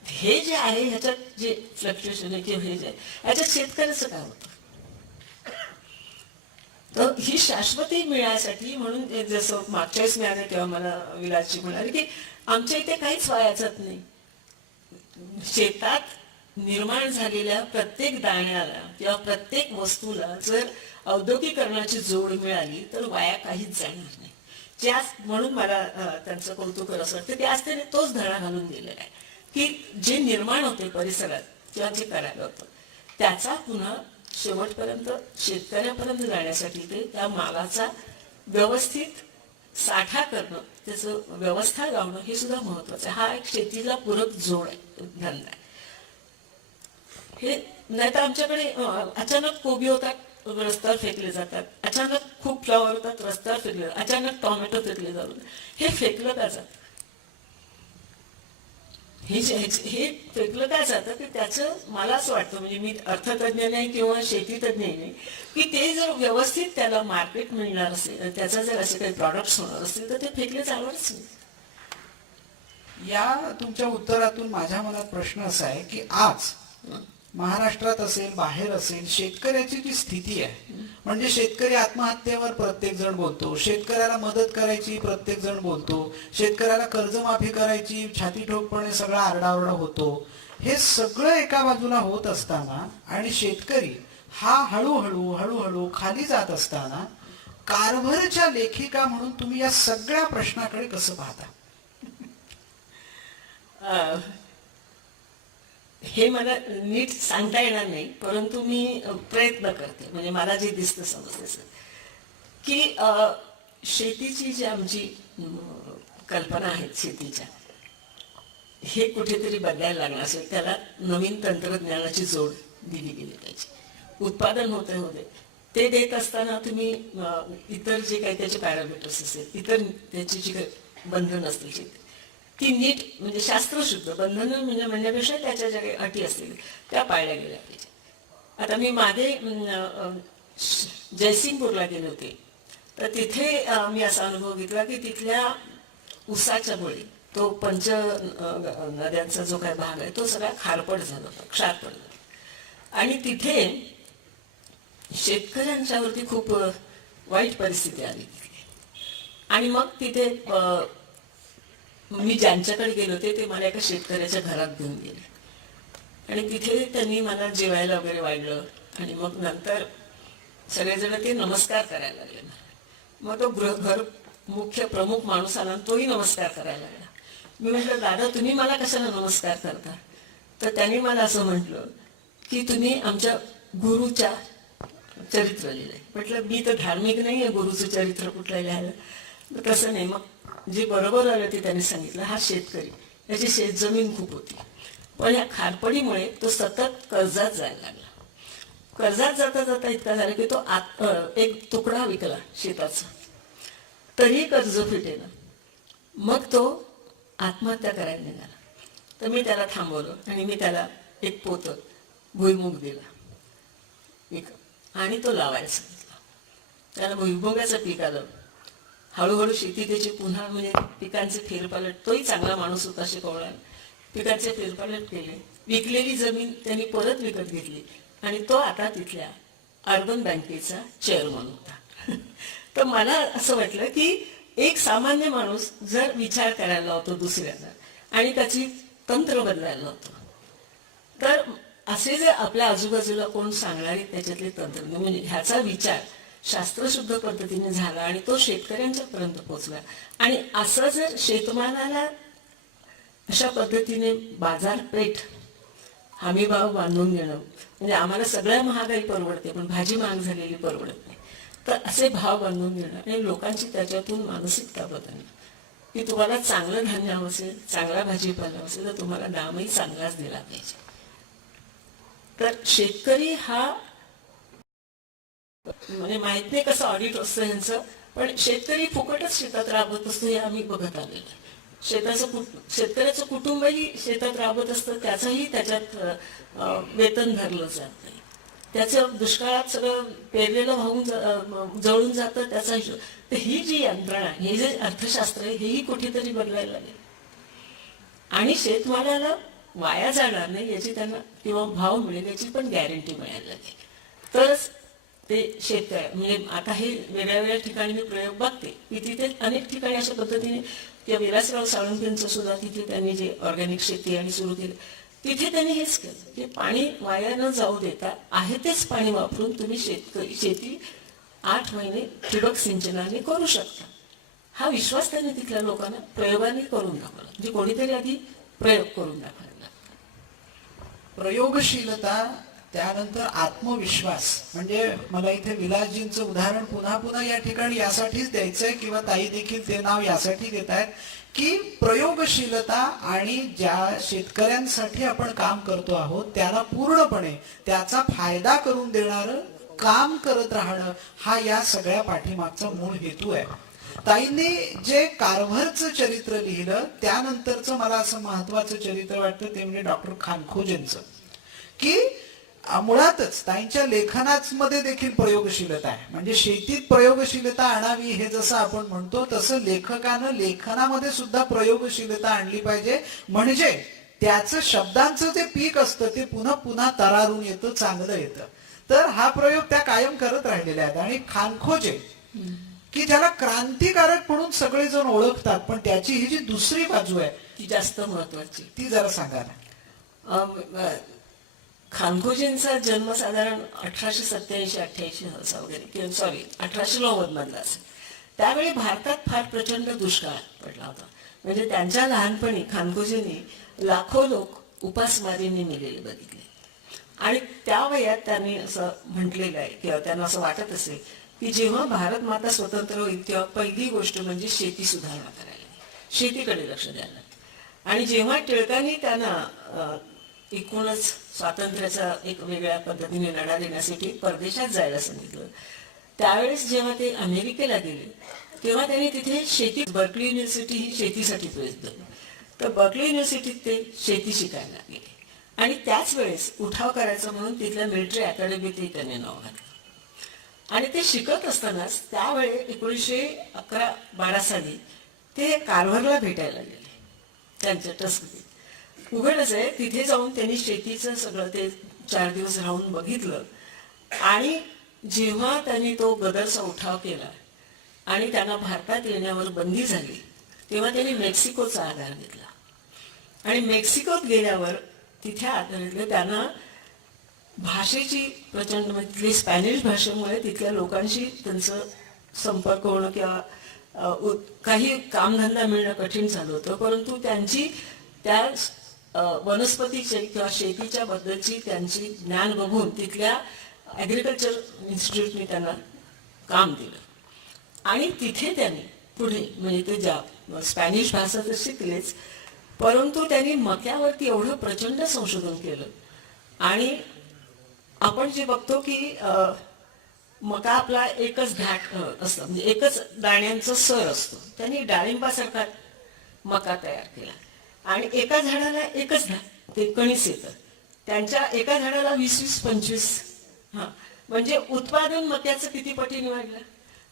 हे जे आहे ह्याच्यात जे फ्लक्च्युएशन आहे किंवा हे जे आहे ह्याच्यात शेतकऱ्याचं काय होतं? तर ही शाश्वती मिळण्यासाठी म्हणून जसं मागच्या वेळेस मिळाले तेव्हा मला विलासजी म्हणाले की आमच्या इथे काहीच वाया जात नाही. शेतात निर्माण झालेल्या प्रत्येक दाण्याला किंवा प्रत्येक वस्तूला जर औद्योगिकरणाची जोड मिळाली तर वाया काहीच जाणार नाही. म्हणून मला त्यांचं कौतुक असं वाटतं की आज त्याने तोच धडा घालून दिलेला आहे की जे निर्माण होते परिसरात किंवा जे करायला होतं त्याचा पुन्हा शेवटपर्यंत शेतकऱ्यापर्यंत जाण्यासाठी ते त्या मालाचा व्यवस्थित साठा करणं, त्याचं व्यवस्था लावणं हे सुद्धा महत्वाचं आहे. हा एक शेतीला पूरक जोड आहे, धंदा आहे. हे नाही तर आमच्याकडे अचानक कोबी होतात, रस्त्यावर फेकले जातात, अचानक खूप फ्लावर होतात, रस्त्यावर फेकले जातात, अचानक टोमॅटो फेकले जातात. हे फेकलं का जातं? हे फेकलं काय जातं की त्याचं, मला असं वाटतं, म्हणजे मी अर्थतज्ञ नाही किंवा शेतीतज्ञ नाही, की ते जर व्यवस्थित त्याला मार्केट मिळणार असेल, त्याचा जर असे काही प्रॉडक्ट्स होणार असतील तर ते फेकले चालणारच नाही. या तुमच्या उत्तरातून माझ्या मनात प्रश्न असा आहे की आज महाराष्ट्रात असेल बाहेर असेल शेतकऱ्याची जी स्थिती आहे, म्हणजे शेतकरी आत्महत्येवर प्रत्येक जण बोलतो, शेतकऱ्याला मदत करायची प्रत्येक जण बोलतो, शेतकऱ्याला कर्जमाफी करायची छाती ठोकपणे सगळा आरडाओरडा होतो. हे सगळं एका बाजूला होत असताना आणि शेतकरी हा हळूहळू हळूहळू खाली जात असताना कारभारच्या लेखिका म्हणून तुम्ही या सगळ्या प्रश्नाकडे कसं पाहता? हे मला नीट सांगता येणार नाही, परंतु मी प्रयत्न करते, म्हणजे मला जे दिसतं समजते की शेतीची जी आमची कल्पना आहेत शेतीच्या, हे कुठेतरी बदलायला लागणार असेल. त्याला नवीन तंत्रज्ञानाची जोड दिली गेली पाहिजे. उत्पादन होते ते देत असताना तुम्ही इतर जे काही त्याचे पॅरामीटर्स असेल, इतर त्याची जी काही बंधन असतील ती नीट, म्हणजे शास्त्रशुद्ध बंधनं म्हणजे म्हणण्यापेक्षा त्याच्या ज्या काही अटी असतील त्या पाळल्या गेल्या पाहिजे. आता मी मागे जयसिंगपूरला गेले होते, तर तिथे मी असा अनुभव घेतला की तिथल्या उसाच्या मुळे तो पंच नद्यांचा जो काही भाग आहे तो सगळा खारपट झाला होता, क्षारपट झाला, आणि तिथे शेतकऱ्यांच्यावरती खूप वाईट परिस्थिती आली. आणि मग तिथे मी ज्यांच्याकडे गेले होते ते मला एका शेतकऱ्याच्या घरात घेऊन गेले आणि तिथे त्यांनी मला जेवायला वगैरे वाढलं आणि मग नंतर सगळेजण ते नमस्कार करायला लागले. मग तो घर मुख्य प्रमुख माणूस आला आणि तोही नमस्कार करायला लागला. मी म्हटलं, दादा तुम्ही मला कशाला नमस्कार करता? तर त्यांनी मला असं म्हटलं की तुम्ही आमच्या गुरुच्या चरित्र लिहिलंय. म्हटलं मी तर धार्मिक नाही आहे गुरुचं चरित्र कुठलं लिहायला. तसं नाही. मग जे बरोबर आलं ते त्यांनी सांगितलं, हा शेतकरी, त्याची शेतजमीन खूप होती, पण या खारपडीमुळे तो सतत कर्जात जायला लागला. कर्जात जाता जाता इतका झाला की तो एक तुकडा विकला शेताचा, तरी कर्ज फिटेना. मग तो आत्महत्या करायला निघाला. तर मी त्याला थांबवलं आणि मी त्याला एक पोतं भुईमुग दिला आणि तो लावायला सांगितला. त्याला भुईमुगाचं पीक आलं. हळूहळू शेती त्याची पुन्हा, म्हणजे पिकांचे फेरपालट, तोही चांगला माणूस होता शिकवला, पिकांचे फेरपालट केले. विकलेली जमीन त्यांनी परत विकत घेतली आणि तो आता तिथल्या अर्बन बँकेचा चेअरमन होता. तर मला असं वाटलं की एक सामान्य माणूस जर विचार करायला लावतो दुसऱ्याला आणि त्याची तंत्र बदलायला लावतो, तर असे जर आपल्या आजूबाजूला कोण सांगणारे त्याच्यातले तंत्रज्ञ, म्हणजे ह्याचा विचार शास्त्रशुद्ध पद्धतीने झाला आणि तो शेतकऱ्यांच्या पर्यंत पोहोचला. आणि असं जर शेतमालाला अशा पद्धतीने बाजारपेठ हमीभाव बांधून देणं, म्हणजे आम्हाला सगळ्या महागाई परवडते पण भाजी महाग झालेली परवडत नाही, तर असे भाव बांधून देणं आणि लोकांची त्याच्यातून मानसिकता बदलणं की तुम्हाला चांगलं धान्य हवं असेल, चांगला भाजीपाला असेल तर तुम्हाला दामही चांगलाच दिला पाहिजे. तर शेतकरी हा, म्हणजे माहित नाही कसं ऑडिट असतं यांचं, पण शेतकरी फुकटच शेतात राबत असतो हे आम्ही बघत आलेलो. शेतकऱ्याचं कुटुंबही शेतात राबत असतं, त्याचंही त्याच्यात वेतन धरलं जात नाही. त्याचं दुष्काळात सगळं पेरलेलं जळून जातं त्याचा हिशोब. तर ही जी यंत्रणा, हे जे अर्थशास्त्र आहे, हेही कुठेतरी बदलायला लागेल. आणि शेतमालाला वाया जाणार नाही याची त्यांना, किंवा भाव मिळेल याची पण गॅरंटी मिळायला लागेल. तरच ते शेतकरी, म्हणजे आता हे वेगळ्या वेगळ्या ठिकाणी मी प्रयोग बघते की तिथे अनेक ठिकाणी अशा पद्धतीने, किंवा विलासराव साळुंखेंचं सुद्धा तिथे त्यांनी जे ऑर्गॅनिक शेती आणि सुरू केली, तिथे त्यांनी हेच केलं की पाणी वाया न जाऊ देता आहे तेच पाणी वापरून तुम्ही शेती 8 महिने ठिबक सिंचनाने करू शकता. हा विश्वास त्यांनी तिथल्या लोकांना प्रयोगाने करून दाखवला. म्हणजे कोणीतरी आधी प्रयोग करून दाखवायला. प्रयोगशीलता, त्यानंतर आत्मविश्वास. म्हणजे मला इथे विलासजींचं उदाहरण पुन्हा पुन्हा या ठिकाणी यासाठीच द्यायचंय, किंवा ताई देखील ते नाव यासाठी घेत आहेत की प्रयोगशीलता आणि ज्या शेतकऱ्यांसाठी आपण काम करतो आहोत त्याला पूर्णपणे त्याचा फायदा करून देणारं काम करत राहणं, हा या सगळ्या पाठीमागचा मूळ हेतू आहे. ताईंनी जे कारभारचं चरित्र लिहिलं त्यानंतरचं मला असं महत्वाचं चरित्र वाटतं ते म्हणजे डॉक्टर खानखोजेंचं, की मुळातच ताईंच्या लेखनाच मध्ये देखील प्रयोगशीलता आहे. म्हणजे शेतीत प्रयोगशीलता आणावी हे जसं आपण म्हणतो, तसं लेखकानं लेखनामध्ये सुद्धा प्रयोगशीलता आणली पाहिजे. म्हणजे त्याचं शब्दांचं जे पीक असतं ते पुन्हा पुन्हा तरारून येतं, चांगलं येतं. तर हा प्रयोग त्या कायम करत राहिलेल्या आहेत. आणि खानखोजे, की ज्याला क्रांतिकारक म्हणून सगळेजण ओळखतात, पण त्याची ही जी दुसरी बाजू आहे ती जास्त महत्वाची, ती जरा सांगा ना. खानखोजेंचा जन्म साधारण 1887-88 असा वगैरे, किंवा सॉरी 1890 मधला असेल. त्यावेळी भारतात फार प्रचंड दुष्काळ पडला होता. म्हणजे त्यांच्या लहानपणी खानखोजेंनी लाखो लोक उपासमारीने मेलेले बघितले. आणि त्या वयात त्यांनी असं म्हटलेलं आहे, किंवा त्यांना असं वाटत असेल की जेव्हा भारत माता स्वतंत्र होईल तेव्हा पहिली गोष्ट म्हणजे शेती सुधारणा करायला, शेतीकडे लक्ष द्यायला. आणि जेव्हा टिळकांनी त्यांना एकूणच स्वातंत्र्याचा एक वेगळ्या पद्धतीने लढा देण्यासाठी परदेशात जायला सांगितलं, त्यावेळेस जेव्हा ते अमेरिकेला गेले तेव्हा त्यांनी तिथे शेती, बर्कली युनिव्हर्सिटी ही शेतीसाठी प्रसिद्ध, तर बर्कली युनिव्हर्सिटीत ते शेती शिकायला गेले. आणि त्याच वेळेस उठाव करायचा म्हणून तिथल्या मिलिटरी अकॅडमीतही त्यांनी नाव घातलं. आणि ते शिकत असतानाच त्यावेळी 1911-12 साली ते कारभारला भेटायला गेले त्यांच्या ट्रस्टमध्ये. उघडच आहे, तिथे जाऊन त्यांनी शेतीचं सगळं ते 4 दिवस राहून बघितलं. आणि जेव्हा त्यांनी तो गदरचा उठाव केला आणि त्यांना भारतात येण्यावर बंदी झाली, तेव्हा त्यांनी मेक्सिकोचा आधार घेतला. आणि मेक्सिकोत गेल्यावर तिथे आधार त्यांना भाषेची प्रचंड, म्हणजे स्पॅनिश भाषेमुळे तिथल्या लोकांशी त्यांचं संपर्क होणं किंवा काही कामधंदा मिळणं कठीण झालं होतं. परंतु त्यांची त्या वनस्पतीचे किंवा शेतीच्या बद्दलची त्यांची ज्ञान बघून तिथल्या ॲग्रिकल्चर इन्स्टिट्यूटने त्यांना काम दिलं. आणि तिथे त्यांनी पुढे, म्हणजे ते ज्या स्पॅनिश भाषा तर शिकलेच, परंतु त्यांनी मक्यावरती एवढं प्रचंड संशोधन केलं. आणि आपण जे बघतो की मका आपला एकच घाट असतं, म्हणजे एकच दाण्यांचा सर असतो, त्यांनी डाळिंबासारखा मका तयार केला. आणि एका झाडाला एकच ते कणीस येतं, त्यांच्या एका झाडाला 20-25 म्हणजे उत्पादन मक्याचं किती पटीने वाढलं.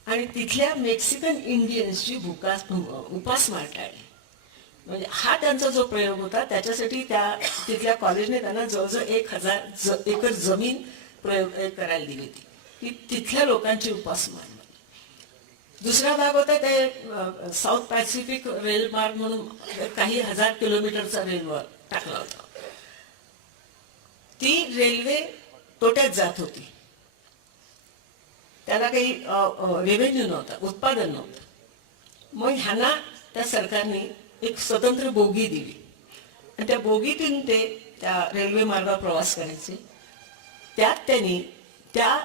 आणि तिथल्या मेक्सिकन इंडियन्सची उपासमार टाळली. म्हणजे हा त्यांचा जो प्रयोग होता, त्याच्यासाठी तिथल्या कॉलेजने त्यांना जवळजवळ 1000 एकर जमीन प्रयोग करायला दिली होती, की तिथल्या लोकांची उपासमार. दुसरा भाग होता ते साऊथ पॅसिफिक रेल मार्ग म्हणून काही 1000 किलोमीटरचा रेल्वे टाकला होता. ती रेल्वे तोट्यात जात होती, त्याला काही रेव्हेन्यू नव्हता, उत्पादन नव्हतं. मग ह्यांना त्या सरकारने एक स्वतंत्र बोगी दिली आणि त्या बोगीतून ते त्या रेल्वे मार्गावर प्रवास करायचे. त्यात त्यांनी त्या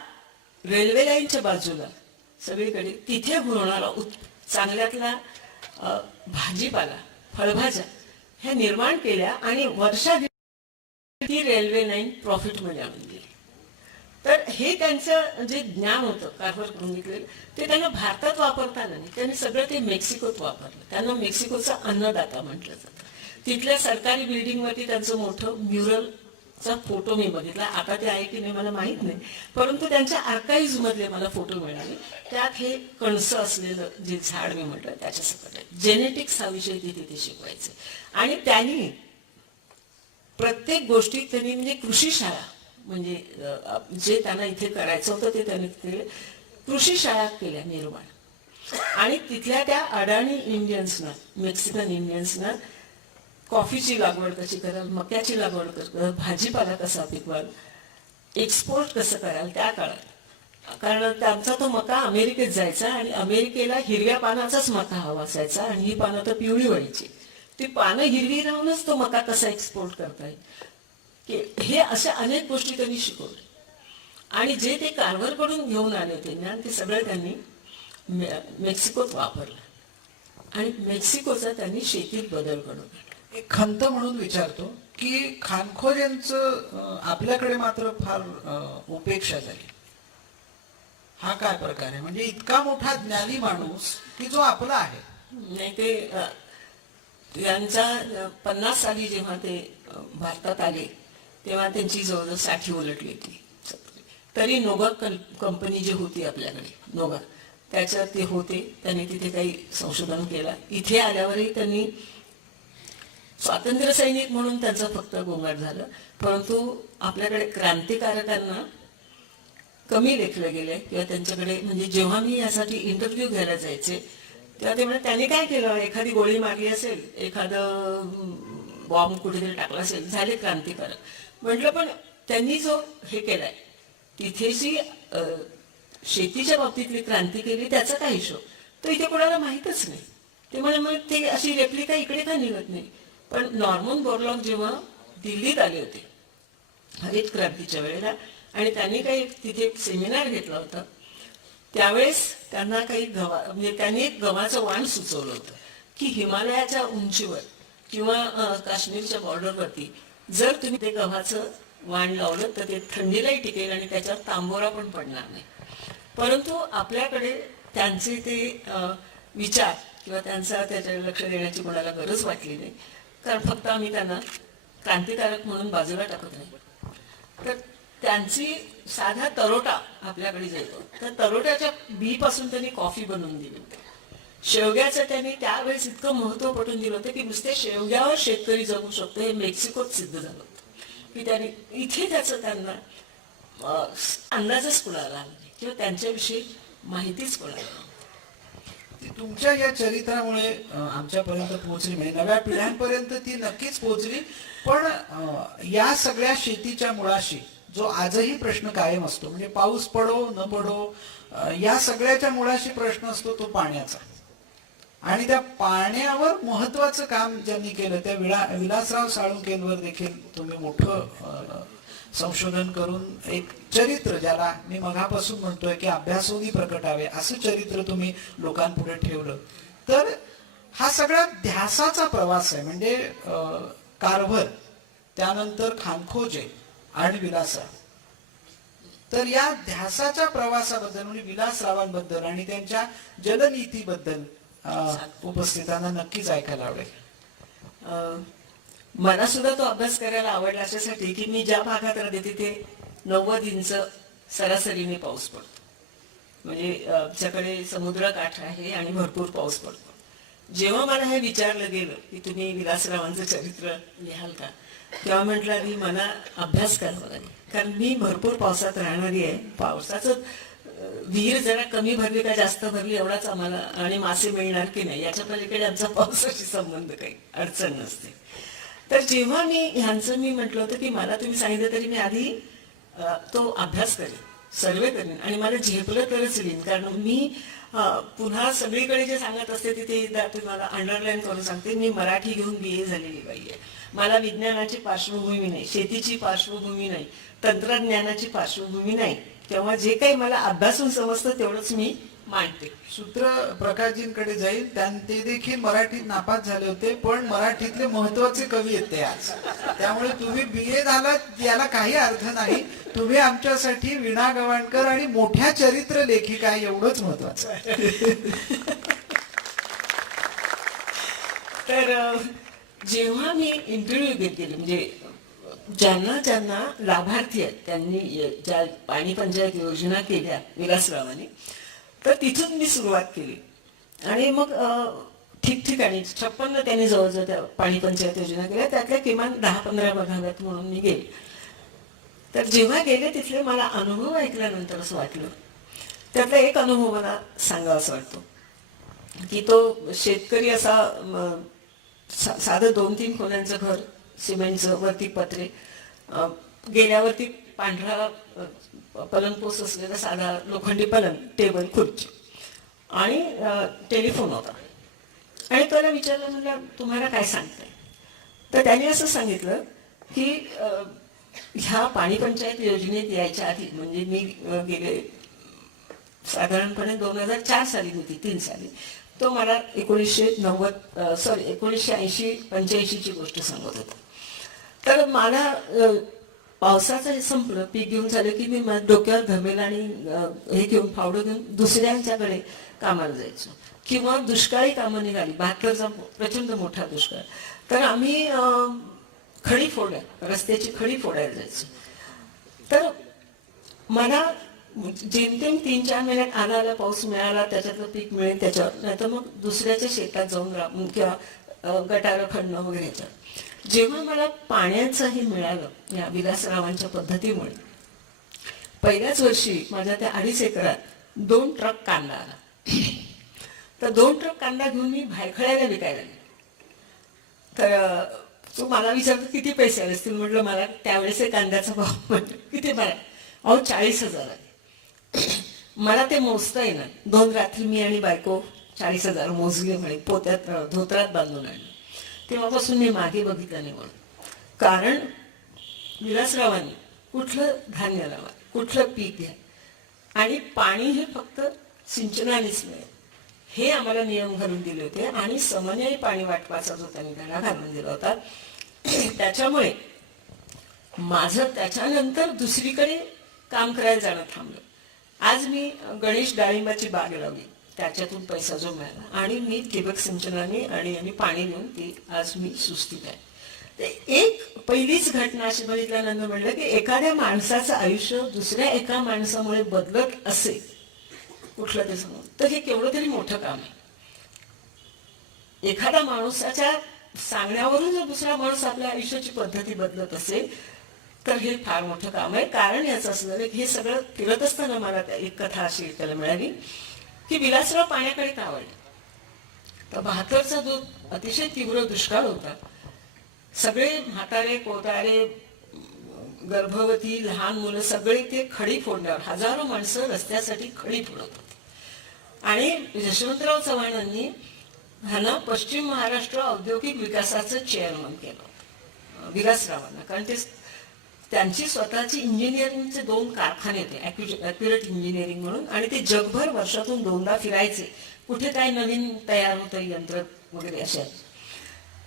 रेल्वे लाईनच्या बाजूला सगळीकडे तिथे होणारा चांगल्यातला भाजीपाला, फळभाज्या ह्या निर्माण केल्या आणि वर्षात ती रेल्वे लाईन प्रॉफिटमध्ये आणून दिली. तर हे त्यांचं जे ज्ञान होतं कारभार करून घेतलेलं ते त्यांना भारतात वापरता आलं नाही. त्यांनी सगळं ते मेक्सिकोत वापरलं. त्यांना मेक्सिकोचा अन्नदाता म्हटलं जातं. तिथल्या सरकारी बिल्डिंगवरती त्यांचं मोठं म्युरलचा फोटो मी बघितला. आता ते आहे की नाही मला माहित नाही, परंतु त्यांच्या आर्काईव्ह मधले मला फोटो मिळाले. त्यात हे कणसं असलेलं जे झाड मी म्हटलं त्याच्या सकट जेनेटिक्स हा विषय तिथे ते शिकवायचे. आणि त्यांनी प्रत्येक गोष्टीत त्यांनी म्हणजे कृषी शाळा म्हणजे जे त्यांना इथे करायचं होतं ते त्यांनी केलं. कृषी शाळा केल्या निर्माण. आणि तिथल्या त्या अडाणी इंडियन्सना मेक्सिकन इंडियन्सना कॉफीची लागवड कशी कराल, मक्याची लागवड कशी कराल, भाजीपाला कसा पिकवाल, एक्सपोर्ट कसं कराल त्या काळात. कारण त्यांचा तो मका अमेरिकेत जायचा आणि अमेरिकेला हिरव्या पानाचाच मका हवा असायचा आणि ही पानं तर पिवळी व्हायची. ती पानं हिरवी राहूनच तो मका कसा एक्सपोर्ट करता येईल की हे अशा अनेक गोष्टी त्यांनी शिकवल्या. आणि जे ते कारभारकडून घेऊन आले होते ज्ञान ते सगळं त्यांनी मेक्सिकोत वापरलं आणि मेक्सिकोचा त्यांनी शेतीत बदल घडवला. एक खंत म्हणून विचारतो की खानखोजेंचं आपल्याकडे मात्र फार उपेक्षा झाली. हा काय प्रकार आहे? म्हणजे इतका मोठा ज्ञानी माणूस की जो आपला आहे. नाही ते त्यांच्या 50 साली जेव्हा ते भारतात आले तेव्हा त्यांची जवळजवळ 60 उलटली होती. तरी नोगा कंपनी जी होती आपल्याकडे नोगा त्याच्यात ते होते. त्यांनी तिथे काही संशोधन केलं. इथे आल्यावरही त्यांनी स्वातंत्र्य सैनिक म्हणून त्यांचं फक्त गोंगाट झालं, परंतु आपल्याकडे क्रांतिकारकांना कमी लेखलं गेलंय किंवा त्यांच्याकडे म्हणजे जेव्हा मी यासाठी इंटरव्ह्यू घ्यायला जायचे तेव्हा ते म्हणजे त्यांनी काय केलं, एखादी गोळी मारली असेल, एखादं बॉम्ब कुठेतरी टाकला असेल, झाले क्रांतिकारक. म्हटलं पण त्यांनी जो हे केलाय तिथे जी शेतीच्या बाबतीतली क्रांती केली त्याचा काय हिशोब तर इथे कोणाला माहीतच नाही. ते म्हणजे मग ते अशी रेप्लिका इकडे का निघत नाही. पण नॉर्मन बोरलॉग जेव्हा दिल्लीत आले होते हरित क्रांतीच्या वेळेला आणि त्यांनी काही तिथे सेमिनार घेतला होता त्यावेळेस त्यांना काही म्हणजे त्यांनी एक गव्हाचं वाण सुचवलं होतं की हिमालयाच्या उंचीवर किंवा काश्मीरच्या बॉर्डरवरती जर तुम्ही ते गव्हाचं वाण लावलं तर ते थंडीलाही टिकेल आणि त्याच्यावर तांबोरा पण पडणार नाही. परंतु आपल्याकडे त्यांचे ते विचार किंवा त्यांचा त्याच्याकडे लक्ष देण्याची कोणाला गरज वाटली नाही. कारण फक्त आम्ही त्यांना क्रांतिकारक म्हणून बाजूला टाकत नाही. तर त्यांची साधा तरोटा आपल्याकडे जायतो तर तरोट्याच्या बी पासून त्यांनी कॉफी बनवून दिली होती. शेवग्याचं त्यांनी त्यावेळेस इतकं महत्व पटवून दिलं होतं की नुसते शेवग्यावर शेतकरी जगू शकतो हे मेक्सिकोत सिद्ध झालं होतं की त्यांनी इथे त्याचं त्यांना अंदाजच कोणाला नाही किंवा त्यांच्याविषयी माहितीच कोणाला नाही. तुमच्या या चरित्रामुळे आमच्यापर्यंत पोहोचली म्हणजे नव्या पिढ्यांपर्यंत ती नक्कीच पोहोचली. पण या सगळ्या शेतीच्या मुळाशी जो आजही प्रश्न कायम असतो म्हणजे पाऊस पडो न पडो या सगळ्याच्या मुळाशी प्रश्न असतो तो पाण्याचा. आणि त्या पाण्यावर महत्वाचं काम ज्यांनी केलं त्या विलासराव साळुंखेंवर देखील तुम्ही मोठं संशोधन करून एक चरित्र ज्याला मी मघापासून म्हणतोय की अभ्यासोनी प्रकटावे असं चरित्र तुम्ही लोकांपुढे ठेवलं. तर हा सगळा ध्यासाचा प्रवास आहे म्हणजे कारभार त्यानंतर खानखोजे आणि विलासराव. तर या ध्यासाच्या प्रवासाबद्दल म्हणजे विलासरावांबद्दल आणि त्यांच्या जलनीतीबद्दल उपस्थितांना नक्कीच ऐकायला आवडेल. मला सुद्धा तो अभ्यास करायला आवडला अशासाठी की मी ज्या भागात राहते तिथे 90 इंच सरासरीने पाऊस पडतो. म्हणजे आमच्याकडे समुद्रकाठ आहे आणि भरपूर पाऊस पडतो. जेव्हा मला हे विचारलं गेलं की तुम्ही विलासरावांचं चरित्र लिहाल का तेव्हा म्हटलं की मला अभ्यास करावा लागेल कारण मी भरपूर पावसात राहणारी आहे. पावसाचं विहीर जरा कमी भरली का जास्त भरली एवढाच आम्हाला आणि मासे मिळणार की नाही याच्या पलीकडे आमचा पावसाशी संबंध काही अडचण नसते. तर जेव्हा मी म्हटलं होतं की मला तुम्ही सांगितलं तरी मी आधी तो अभ्यास करेन सर्वे करेन आणि मला झेपलं तरच लिहीन. कारण मी पुन्हा सगळीकडे जे सांगत असते तिथे तुम्हाला अंडरलाईन करून सांगते मी मराठी घेऊन BA झालेली बाई आहे. मला विज्ञानाची पार्श्वभूमी नाही, शेतीची पार्श्वभूमी नाही, तंत्रज्ञानाची पार्श्वभूमी नाही. तेव्हा जे काही मला अभ्यासून समजतं तेवढंच मी मांडते. सूत्र प्रकाशजींकडे जाईल. ते देखील मराठीत नापास झाले होते, पण मराठीतले महत्वाचे कवी आहेत ते आज. त्यामुळे तुम्ही BA झालात याला काही अर्थ नाही. तुम्ही आमच्यासाठी वीणा गवाणकर आणि मोठ्या चरित्र लेखिका आहे, एवढंच महत्वाचं आहे. तर जेव्हा मी इंटरव्ह्यू घेत गेले, म्हणजे ज्यांना ज्यांना लाभार्थी आहेत त्यांनी ज्या पाणी पंचायत योजना केल्या विलासरावांनी, तर तिथून मी सुरुवात केली. आणि मग ठिकठिकाणी 56 त्यांनी जवळजवळ त्या पाणी पंचायत योजना केल्या, त्यातल्या किमान 10-15 बघाव्यात म्हणून मी गेले. तर जेव्हा गेले तिथले मला अनुभव ऐकल्यानंतर असं वाटलं, त्यातला एक अनुभव मला सांगावा असं वाटतो की तो शेतकरी असा साधं 2-3 खोल्यांचं घर, सिमेंटचं, वरती पत्रे, गेल्यावरती पांढरा पलंगपोस असलेला साधा लोखंडी पलंग, टेबल, खुर्ची आणि टेलिफोन होता. आणि त्याला विचारलं, म्हणलं तुम्हाला काय सांगताय? तर त्याने असं सांगितलं की ह्या पाणी पंचायत योजनेत यायच्या आधी, म्हणजे मी गेले साधारणपणे 2004 साली होती, 3 साली, तो मला 1980-85ची गोष्ट सांगत होता. तर मला पावसाचं हे संपलं, पीक घेऊन झालं की मी डोक्यावर घमेल आणि हे घेऊन, फावडं घेऊन दुसऱ्यांच्याकडे कामाला जायचो. किंवा दुष्काळी कामं निघाली, 72चा प्रचंड मोठा दुष्काळ, तर आम्ही खडी फोड्या, रस्त्याची खडी फोडायला जायचो. तर मला जेमतेम 3-4 महिन्यात आला पाऊस मिळाला, त्याच्यातलं पीक मिळेल त्याच्यावर, नाही तर मग दुसऱ्याच्या शेतात जाऊन किंवा गटारं खणणं वगैरे याच्यावर. जेव्हा मला पाण्याचंही मिळालं या विलासरावांच्या पद्धतीमुळे, पहिल्याच वर्षी माझ्या त्या 2.5 एकरात 2 ट्रक कांदा आला. तर 2 ट्रक कांदा घेऊन मी भायखळ्याला विकायला गेले. तर तो मला विचारतो किती पैसे आले असतील? म्हटलं मला त्यावेळेस कांद्याचा भाव म्हटलं किती बरं, अहो 40,000 आले. मला ते मोजता येणार. 2 रात्री मी आणि बायको 40,000 मोजले म्हणे, पोत्यात धोत्रात बांधून आणले. तेव्हापासून मी मागे बघितलं नाही म्हणून. कारण विलासरावांनी कुठलं धान्य लावा, कुठलं पीक घ्या आणि पाणी हे फक्त सिंचनानेच मिळेल हे आम्हाला नियम घालून दिले होते. आणि समन्वयी पाणी वाटपाचा जो त्यांनी धडा घालून दिला होता, त्याच्यामुळे माझं त्याच्यानंतर दुसरीकडे काम करायला जाणं थांबलं. आज मी गणेश डाळिंबाची बाग लावली, त्याच्यातून पैसा जो मिळाला, आणि मी ठिबक सिंचनाने आणि पाणी देऊन ती आज मी सुस्थित आहे. एक पहिलीच घटना अशी बघितल्यानंतर म्हटलं की एखाद्या माणसाचं आयुष्य दुसऱ्या एका माणसामुळे बदलत असेल कुठलं ते समोर, तर हे केवढं तरी मोठं काम आहे. एखाद्या माणसाच्या सांगण्यावरून जर दुसरा माणूस आपल्या आयुष्याची पद्धती बदलत असेल तर हे फार मोठं काम आहे. कारण याचं असं झालं की हे सगळं फिरत असताना मला एक कथा अशी ऐकायला मिळाली की विलासराव पाण्याकडे का वळले. तर 72चा जो अतिशय तीव्र दुष्काळ होता, सगळे म्हातारे, कोतारे, गर्भवती, लहान मुलं सगळे ते खडी फोडण्यावर, हजारो माणसं रस्त्यासाठी खडी फोडत होती. आणि यशवंतराव चव्हाणांनी ह्यांना पश्चिम महाराष्ट्र औद्योगिक विकासाचं चेअरमन केलं विलासरावांना. कारण ते त्यांची स्वतःची इंजिनिअरिंगचे 2 कारखाने होते, ॲक्युरेट इंजिनिअरिंग म्हणून, आणि ते जगभर वर्षातून 2दा फिरायचे, कुठे काय नवीन तयार होतं यंत्र वगैरे अशा.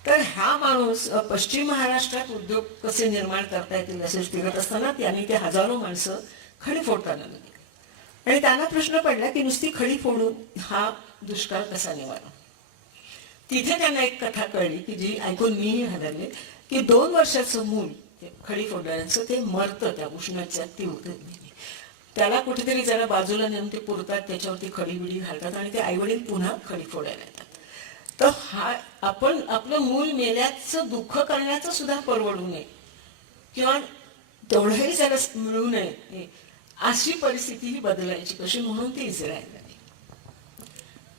तर हा माणूस पश्चिम महाराष्ट्रात उद्योग कसे निर्माण करता येतील असे फिरत असताना त्यांनी ते हजारो माणसं खडी फोडताना लागली. आणि त्यांना प्रश्न पडला की नुसती खडी फोडून हा दुष्काळ कसा निवारा. तिथे त्यांना एक कथा कळली की जी ऐकून मीही हादरले, की 2 वर्षाचं मूल खडी फोडण्याचं ते मरतं त्या उष्णाच्या तीव्रतेने. त्याला कुठेतरी जरा बाजूला नेऊन ते पुरतात, त्याच्यावरती खडी बिडी घालतात आणि ते आईवडील पुन्हा खडी फोडायला येतात. तर हा आपण आपलं मूल मेल्याचं दुःख करण्याचं सुद्धा परवडू नये किंवा तेवढंही त्याला मिळू नये अशी परिस्थिती ही बदलायची कशी, म्हणून ते इस्रायलला आले.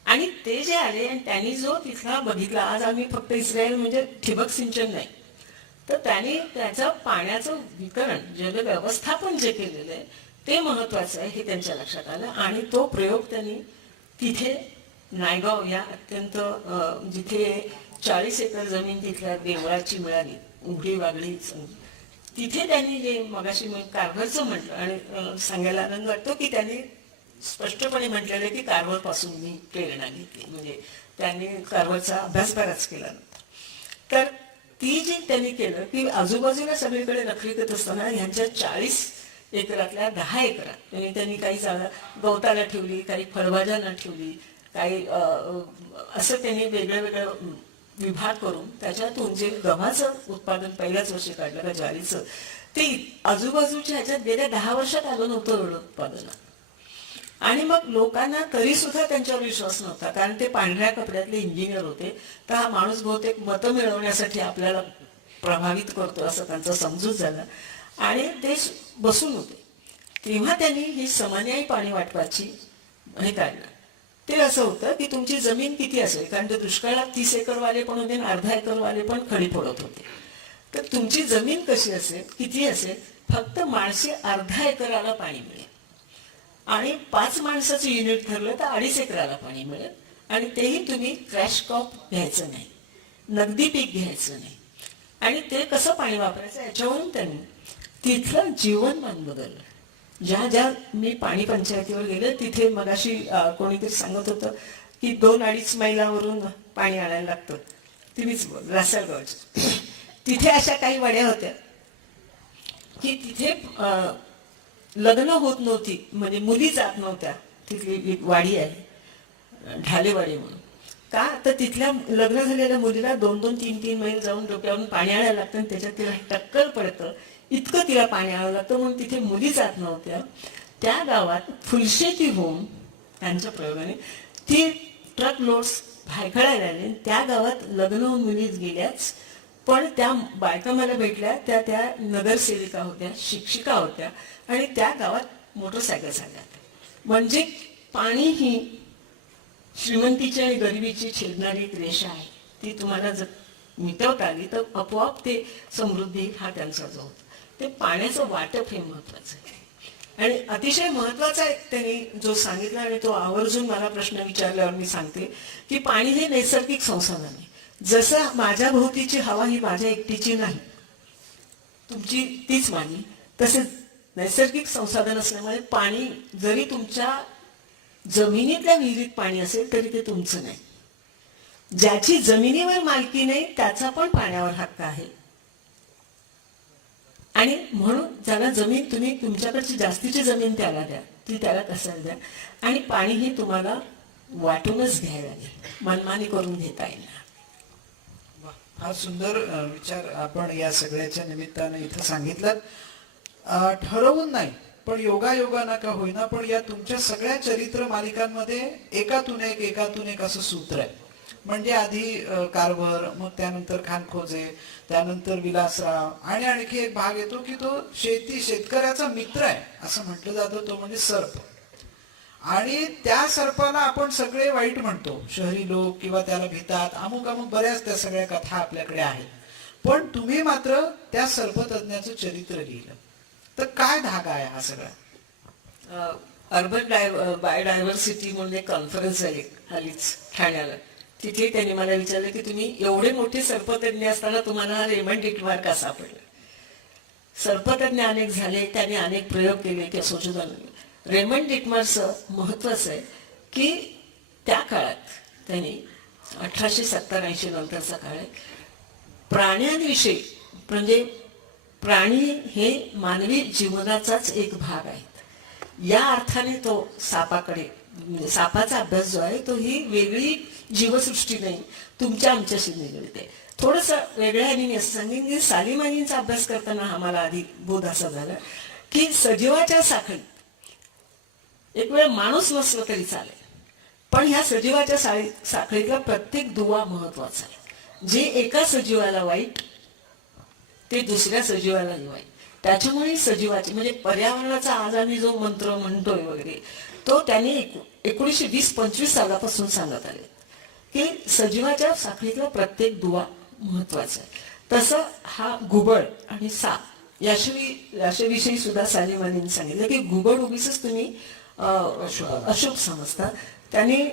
आणि ते जे आले आणि त्यांनी जो तिथला बघितला, आज आम्ही फक्त इस्रायल म्हणजे ठिबक सिंचन नाही, तर त्यांनी त्याचं पाण्याचं वितरण, जल व्यवस्थापन जे केलेलं आहे ते महत्वाचं आहे हे त्यांच्या लक्षात आलं. आणि तो प्रयोग त्यांनी तिथे नायगाव या अत्यंत जिथे 40 एकर जमीन तिथल्या देवळाची मिळाली, उघडी वागडी, तिथे त्यांनी जे मगाशी कारभारचं म्हटलं आणि सांगायला आनंद वाटतो की त्यांनी स्पष्टपणे म्हटलेलं आहे की कारवार पासून मी प्रेरणा घेतली. म्हणजे त्यांनी कारवारचा अभ्यास बराच केला नंतर. तर ती जी त्यांनी केलं की आजूबाजूला सगळीकडे नखरेखत असताना ह्यांच्या 40 एकरातल्या 10 एकरात त्यांनी काही जागा गवताला ठेवली, काही फळभाज्यांना ठेवली, काही असं त्यांनी वेगळं वेगळं विभाग करून त्याच्यातून जे गव्हाचं उत्पादन पहिल्याच वर्षी काढलं का ज्वारीचं, ते आजूबाजूच्या ह्याच्यात गेल्या 10 वर्षात आलं नव्हतं एवढं उत्पादन. आणि मग लोकांना तरी सुद्धा त्यांच्यावर विश्वास नव्हता, कारण ते पांढऱ्या कपड्यातले इंजिनियर होते. तर हा माणूस बहुतेक मतं मिळवण्यासाठी आपल्याला प्रभावित करतो असं त्यांचा समजूत झाला आणि ते बसून होते. तेव्हा त्यांनी ही समन्यायी पाणी वाटपाची हे काढलं. ते असं होतं की तुमची जमीन किती असेल, कारण ते दुष्काळात 30 एकरवाले पण होते आणि अर्धा एकरवाले पण खडी फोडत होते. तर तुमची जमीन कशी असेल, किती असेल, फक्त माणसे अर्धा एकराला पाणी मिळेल आणि 5 माणसाचं युनिट ठरलं तर 2.5 एकराला पाणी मिळेल. आणि तेही तुम्ही क्रॅश क्रॉप घ्यायचं नाही, नगदी पीक घ्यायचं नाही. आणि ते कसं पाणी वापरायचं याच्यावरून त्यांनी तिथलं जीवनमान बदललं. ज्या ज्या मी पाणी पंचायतीवर गेले तिथे मगाशी कोणीतरी सांगत होतं की 2-2.5 मैलावरून पाणी आणायला लागतं. तुम्हीच बोल, रासाळगावच्या तिथे अशा काही वाड्या होत्या की तिथे लग्न होत नव्हती, म्हणजे मुली जात नव्हत्या. तिथली एक वाडी आहे ढालेवाडी म्हणून. का तर तिथल्या लग्न झालेल्या मुलीला 2-2, 3-3 मैल जाऊन डोक्यावरून पाणी आणायला लागतं आणि त्याच्यात तिला टक्कल पडतं, इतकं तिला पाणी आणावं लागतं. म्हणून तिथे मुली जात नव्हत्या. त्या गावात फुलशेती होऊन त्यांच्या प्रयोगाने ती ट्रक लोड्स भायखळायला लागले. त्या गावात लग्न होऊन मुलीच गेल्याच, पण त्या बायका मला भेटल्या त्या नगरसेविका होत्या, शिक्षिका होत्या आणि त्या गावात मोटरसायकल झाल्या. म्हणजे पाणी ही श्रीमंतीची आणि गरिबीची छेदणारी एक रेषा आहे. ती तुम्हाला जर मिटवता आली तर आपोआप ते समृद्धी हा त्यांचा जो होता. ते पाण्याचं वाटप हे महत्वाचं आहे. आणि अतिशय महत्वाचा एक त्यांनी जो सांगितला आणि तो आवर्जून मला प्रश्न विचारल्यावर मी सांगते की पाणी हे नैसर्गिक संसाधन आहे. जसं माझ्या भोवतीची हवा ही माझ्या एकटीची नाही, तुमची तीच मानली, तसेच नैसर्गिक संसाधन असल्यामुळे पाणी जरी तुमच्या जमिनीतल्या विहिरीत पाणी असेल तरी ते तुमचं नाही. ज्याची जमिनीवर मालकी नाही त्याचा पण पाण्यावर हक्क आहे. आणि म्हणून ज्याला जमीन, तुम्ही तुमच्याकडची जास्तीची जमीन त्याला द्या, ती त्याला कसायला द्या. आणि पाणी हे तुम्हाला वाटूनच घ्यायला लागेल, मनमानी करून घेता येणार. फार सुंदर विचार आपण या सगळ्याच्या निमित्तानं इथं सांगितलं. ठरवून नाही पण योगायोगानं का होईना, पण या तुमच्या सगळ्या चरित्र मालिकांमध्ये एकातून एक असं सूत्र आहे. म्हणजे आधी कारभार, मग त्यानंतर खानखोजे, त्यानंतर विलासराव आणि आणखी एक भाग येतो की तो शेतकऱ्याचा मित्र आहे असं म्हटलं जातं, तो म्हणजे सर्प. आणि त्या सर्पाला आपण सगळे वाईट म्हणतो, शहरी लोक, किंवा त्याला भितात, अमुक बऱ्याच त्या सगळ्या कथा आपल्याकडे आहेत. पण तुम्ही मात्र त्या सर्पतज्ञाचं चरित्र लिहिलं. तर काय धागा आहे हा सगळा? अर्बन बायोडायव्हर्सिटी म्हणून एक कॉन्फरन्स आहे हल्लीच ठाण्याला. तिथे त्यांनी मला विचारलं की तुम्ही एवढे मोठे सर्पतज्ञ असताना तुम्हाला रेमंड डिटमार का सापडला? सर्पतज्ञ अनेक झाले, त्यांनी अनेक प्रयोग केले किंवा संशोधन. रेमंड डिटमारचं महत्वाचं आहे की त्या काळात त्यांनी 1870-80 नंतरचा काळ आहे, प्राण्यांविषयी, म्हणजे प्राणी हे मानवी जीवनाचाच एक भाग आहे या अर्थाने तो सापाकडे, म्हणजे सापाचा अभ्यास जो आहे तो ही वेगळी जीवसृष्टी नाही, तुमच्या आमच्याशी निगडीत आहे. थोडस वेगळ्या ह्याने असं सांगेन की सालीमानींचा अभ्यास करताना आम्हाला आधी बोध असा झाला की सजीवाच्या साखळीत एक वेळ माणूस नसला तरी चालेल, पण ह्या सजीवाच्या साखळीतला प्रत्येक दुवा महत्वाचा आहे. जे एका सजीवाला वाईट ते दुसऱ्या सजीवालाही वाईट. त्याच्यामुळे सजीवाचे, म्हणजे पर्यावरणाचा आज आम्ही जो मंत्र म्हणतोय वगैरे, तो त्यांनी 1920-25 सालापासून सांगत आले की सजीवाच्या साखळीतला प्रत्येक दुवा महत्वाचा आहे. तसं हा घुबड आणि साप याच्याविषयी सुद्धा सालीमानींनी सांगितलं की घुबड उगीच तुम्ही अशुभ समजता. त्यांनी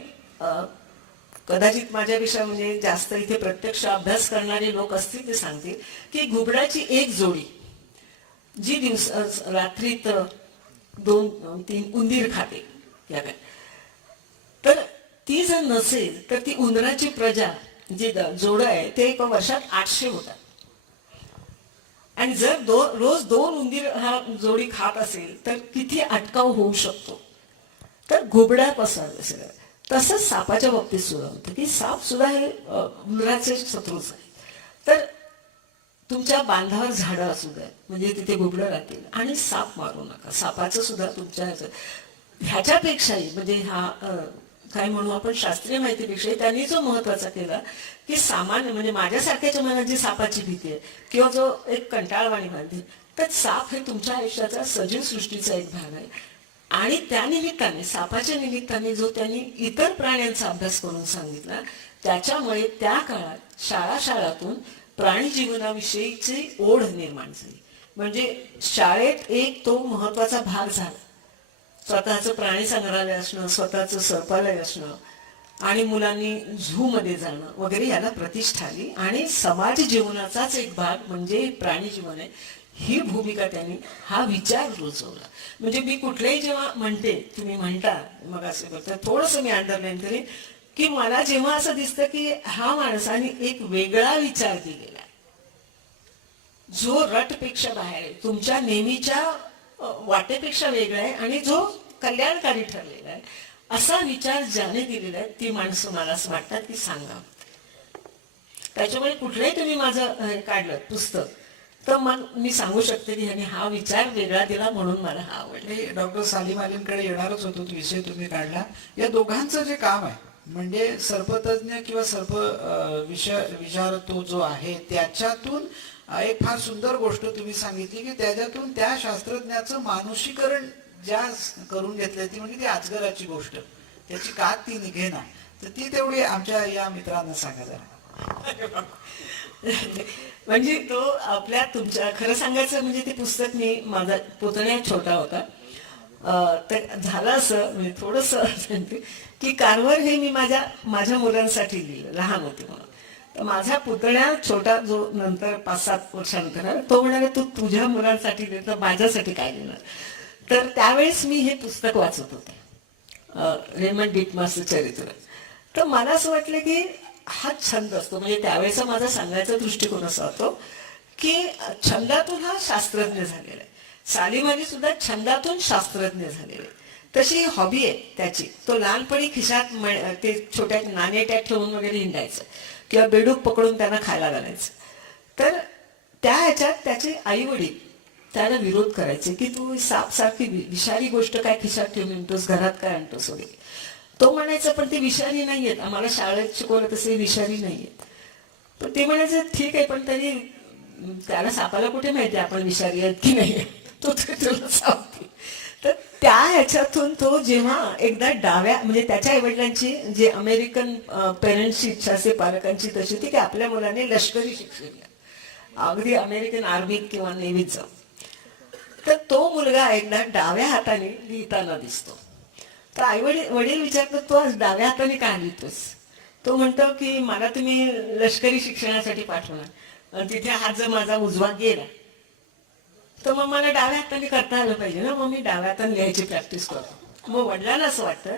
कदाचित माझ्यापेक्षा म्हणजे जास्त इथे प्रत्यक्ष अभ्यास करणारे लोक असतील ते सांगतील की घुबडाची एक जोडी जी रात्रीत 2-3 उंदीर खाते या काय. तर ती जर नसेल तर ती उंदराची प्रजा जी जोडं आहे ते एका वर्षात 800 होतात. आणि जर रोज 2 उंदीर हा जोडी खात असेल तर किती अटकाव होऊ शकतो. तर घुबड्या पसरले सगळं. तसंच सापाच्या बाबतीत सुद्धा होतं की साप सुद्धा हे उंदराचे शत्रूच आहे. तर तुमच्या बांधावर झाडं असू द्या म्हणजे तिथे घुबडं राहतील आणि साप मारू नका. सापाचं सुद्धा तुमच्या ह्याच्यापेक्षाही म्हणजे हा काय म्हणू आपण शास्त्रीय माहितीपेक्षाही त्यांनी जो महत्वाचा केला की सामान्य म्हणजे माझ्यासारख्याच्या मनात जी सापाची भीती आहे किंवा जो एक कंटाळवाणी भीती, तर साप हे तुमच्या आयुष्याचा सजीव सृष्टीचा एक भाग आहे. आणि त्या निमित्ताने सापाच्या निमित्ताने जो त्यांनी इतर प्राण्यांचा अभ्यास करून सांगितला त्याच्यामुळे त्या काळात शाळातून प्राणी जीवनाविषयीची ओढ निर्माण झाली. म्हणजे शाळेत एक तो महत्वाचा भाग झाला. स्वतःचं प्राणी संग्रहालय असणं, स्वतःचं सर्पालय असणं आणि मुलांनी झू मध्ये जाणं वगैरे याला प्रतिष्ठा आली. आणि समाज जीवनाचाच एक भाग म्हणजे प्राणी जीवन आहे ही भूमिका त्यांनी हा विचार रुजवला. म्हणजे मी कुठल्याही जेव्हा म्हणते तुम्ही म्हणता मग असं करता थोडंसं मी अंडरलाईन करेन की मला जेव्हा असं दिसतं की हा माणसाने एक वेगळा विचार दिलेला आहे जो रटपेक्षा बाहेर आहे, तुमच्या नेहमीच्या वाटेपेक्षा वेगळा आहे आणि जो कल्याणकारी ठरलेला आहे असा विचार ज्याने दिलेला आहे ती माणसं मला असं वाटतात की सांगा. त्याच्यामुळे कुठलंही तुम्ही माझं काढलं पुस्तक तर मग मी सांगू शकते की ह्याने हा विचार वेगळा दिला म्हणून मला हा आवडला. मी डॉक्टर सालीम अलींकडे येणारच होतो. तो विषय तुम्ही काढला. या दोघांचं जे काम आहे म्हणजे सर्पतज्ञ किंवा सर्प विचार तो जो आहे त्याच्यातून एक फार सुंदर गोष्ट तुम्ही सांगितली की त्याच्यातून त्या शास्त्रज्ञाचं मानुषीकरण ज्या करून घेतलंय ती म्हणजे ती अजगराची गोष्ट त्याची कात ती निघेना. तर ती तेवढी आमच्या या मित्रांना सांगा जरा. म्हणजे तो आपल्या तुमच्या खरं सांगायचं म्हणजे ते पुस्तक मी माझा पुतण्या छोटा होता तर झालं असं म्हणजे थोडस की कारवार हे मी माझ्या मुलांसाठी लिहिलं लहान होते म्हणून. तर माझा पुतण्या छोटा जो नंतर 5-7 वर्षानंतर तो म्हणाला तू तुझ्या मुलांसाठी लिहिलं तर माझ्यासाठी काय लिहिणार. तर त्यावेळेस मी हे पुस्तक वाचत होते रेमंड डिटमासचं चरित्र. तर मला असं वाटलं की हा छंद असतो म्हणजे त्यावेळेचा माझा सांगायचा दृष्टिकोन असा होतो की छंदातून हा शास्त्रज्ञ झालेला आहे. सालीम अली सुद्धा छंदातून शास्त्रज्ञ झालेले. तशी हॉबी आहे त्याची. तो लहानपणी खिशात ते छोट्या नाणेट्या ठेवून वगैरे हिंडायचं किंवा बेडूक पकडून त्यांना खायला घालायचं. तर त्या ह्याच्यात त्याचे आई वडील त्याला विरोध करायचे की तू सापसारखी विषारी गोष्ट काय खिशात ठेवून आणतोस घरात काय आणतोस वगैरे. तो म्हणायचा पण ती विषारी नाहीयेत आम्हाला शाळेत शिकवलं तसे विषारी नाहीयेत. पण ते म्हणायचं ठीक आहे पण तरी त्याला सापाला कुठे माहिती आपण विषारी आहेत की नाही तो तुला सांगते. तर त्या ह्याच्यातून तो जेव्हा एकदा डाव्या म्हणजे त्याच्या आईवडिलांची जे अमेरिकन पेरेंट्सची इच्छा असते पालकांची तशी होती की आपल्या मुलाने लष्करी शिक्षण घ्या अगदी अमेरिकन आर्मीत किंवा नेव्हीत जाऊ. तर तो मुलगा एकदा डाव्या हाताने लिहिताना दिसतो. तर आई वडील विचारतात तू आज डाव्या हाताने काय लिहितोस. तो म्हणतो की मला तुम्ही लष्करी शिक्षणासाठी पाठवणार आणि तिथे हात जर माझा उजवा गेला तर मग मला डाव्या हाताने करता आलं पाहिजे ना. मग मी डाव्या हाताने लिहायची प्रॅक्टिस करतो. मग वडिलांना असं वाटतं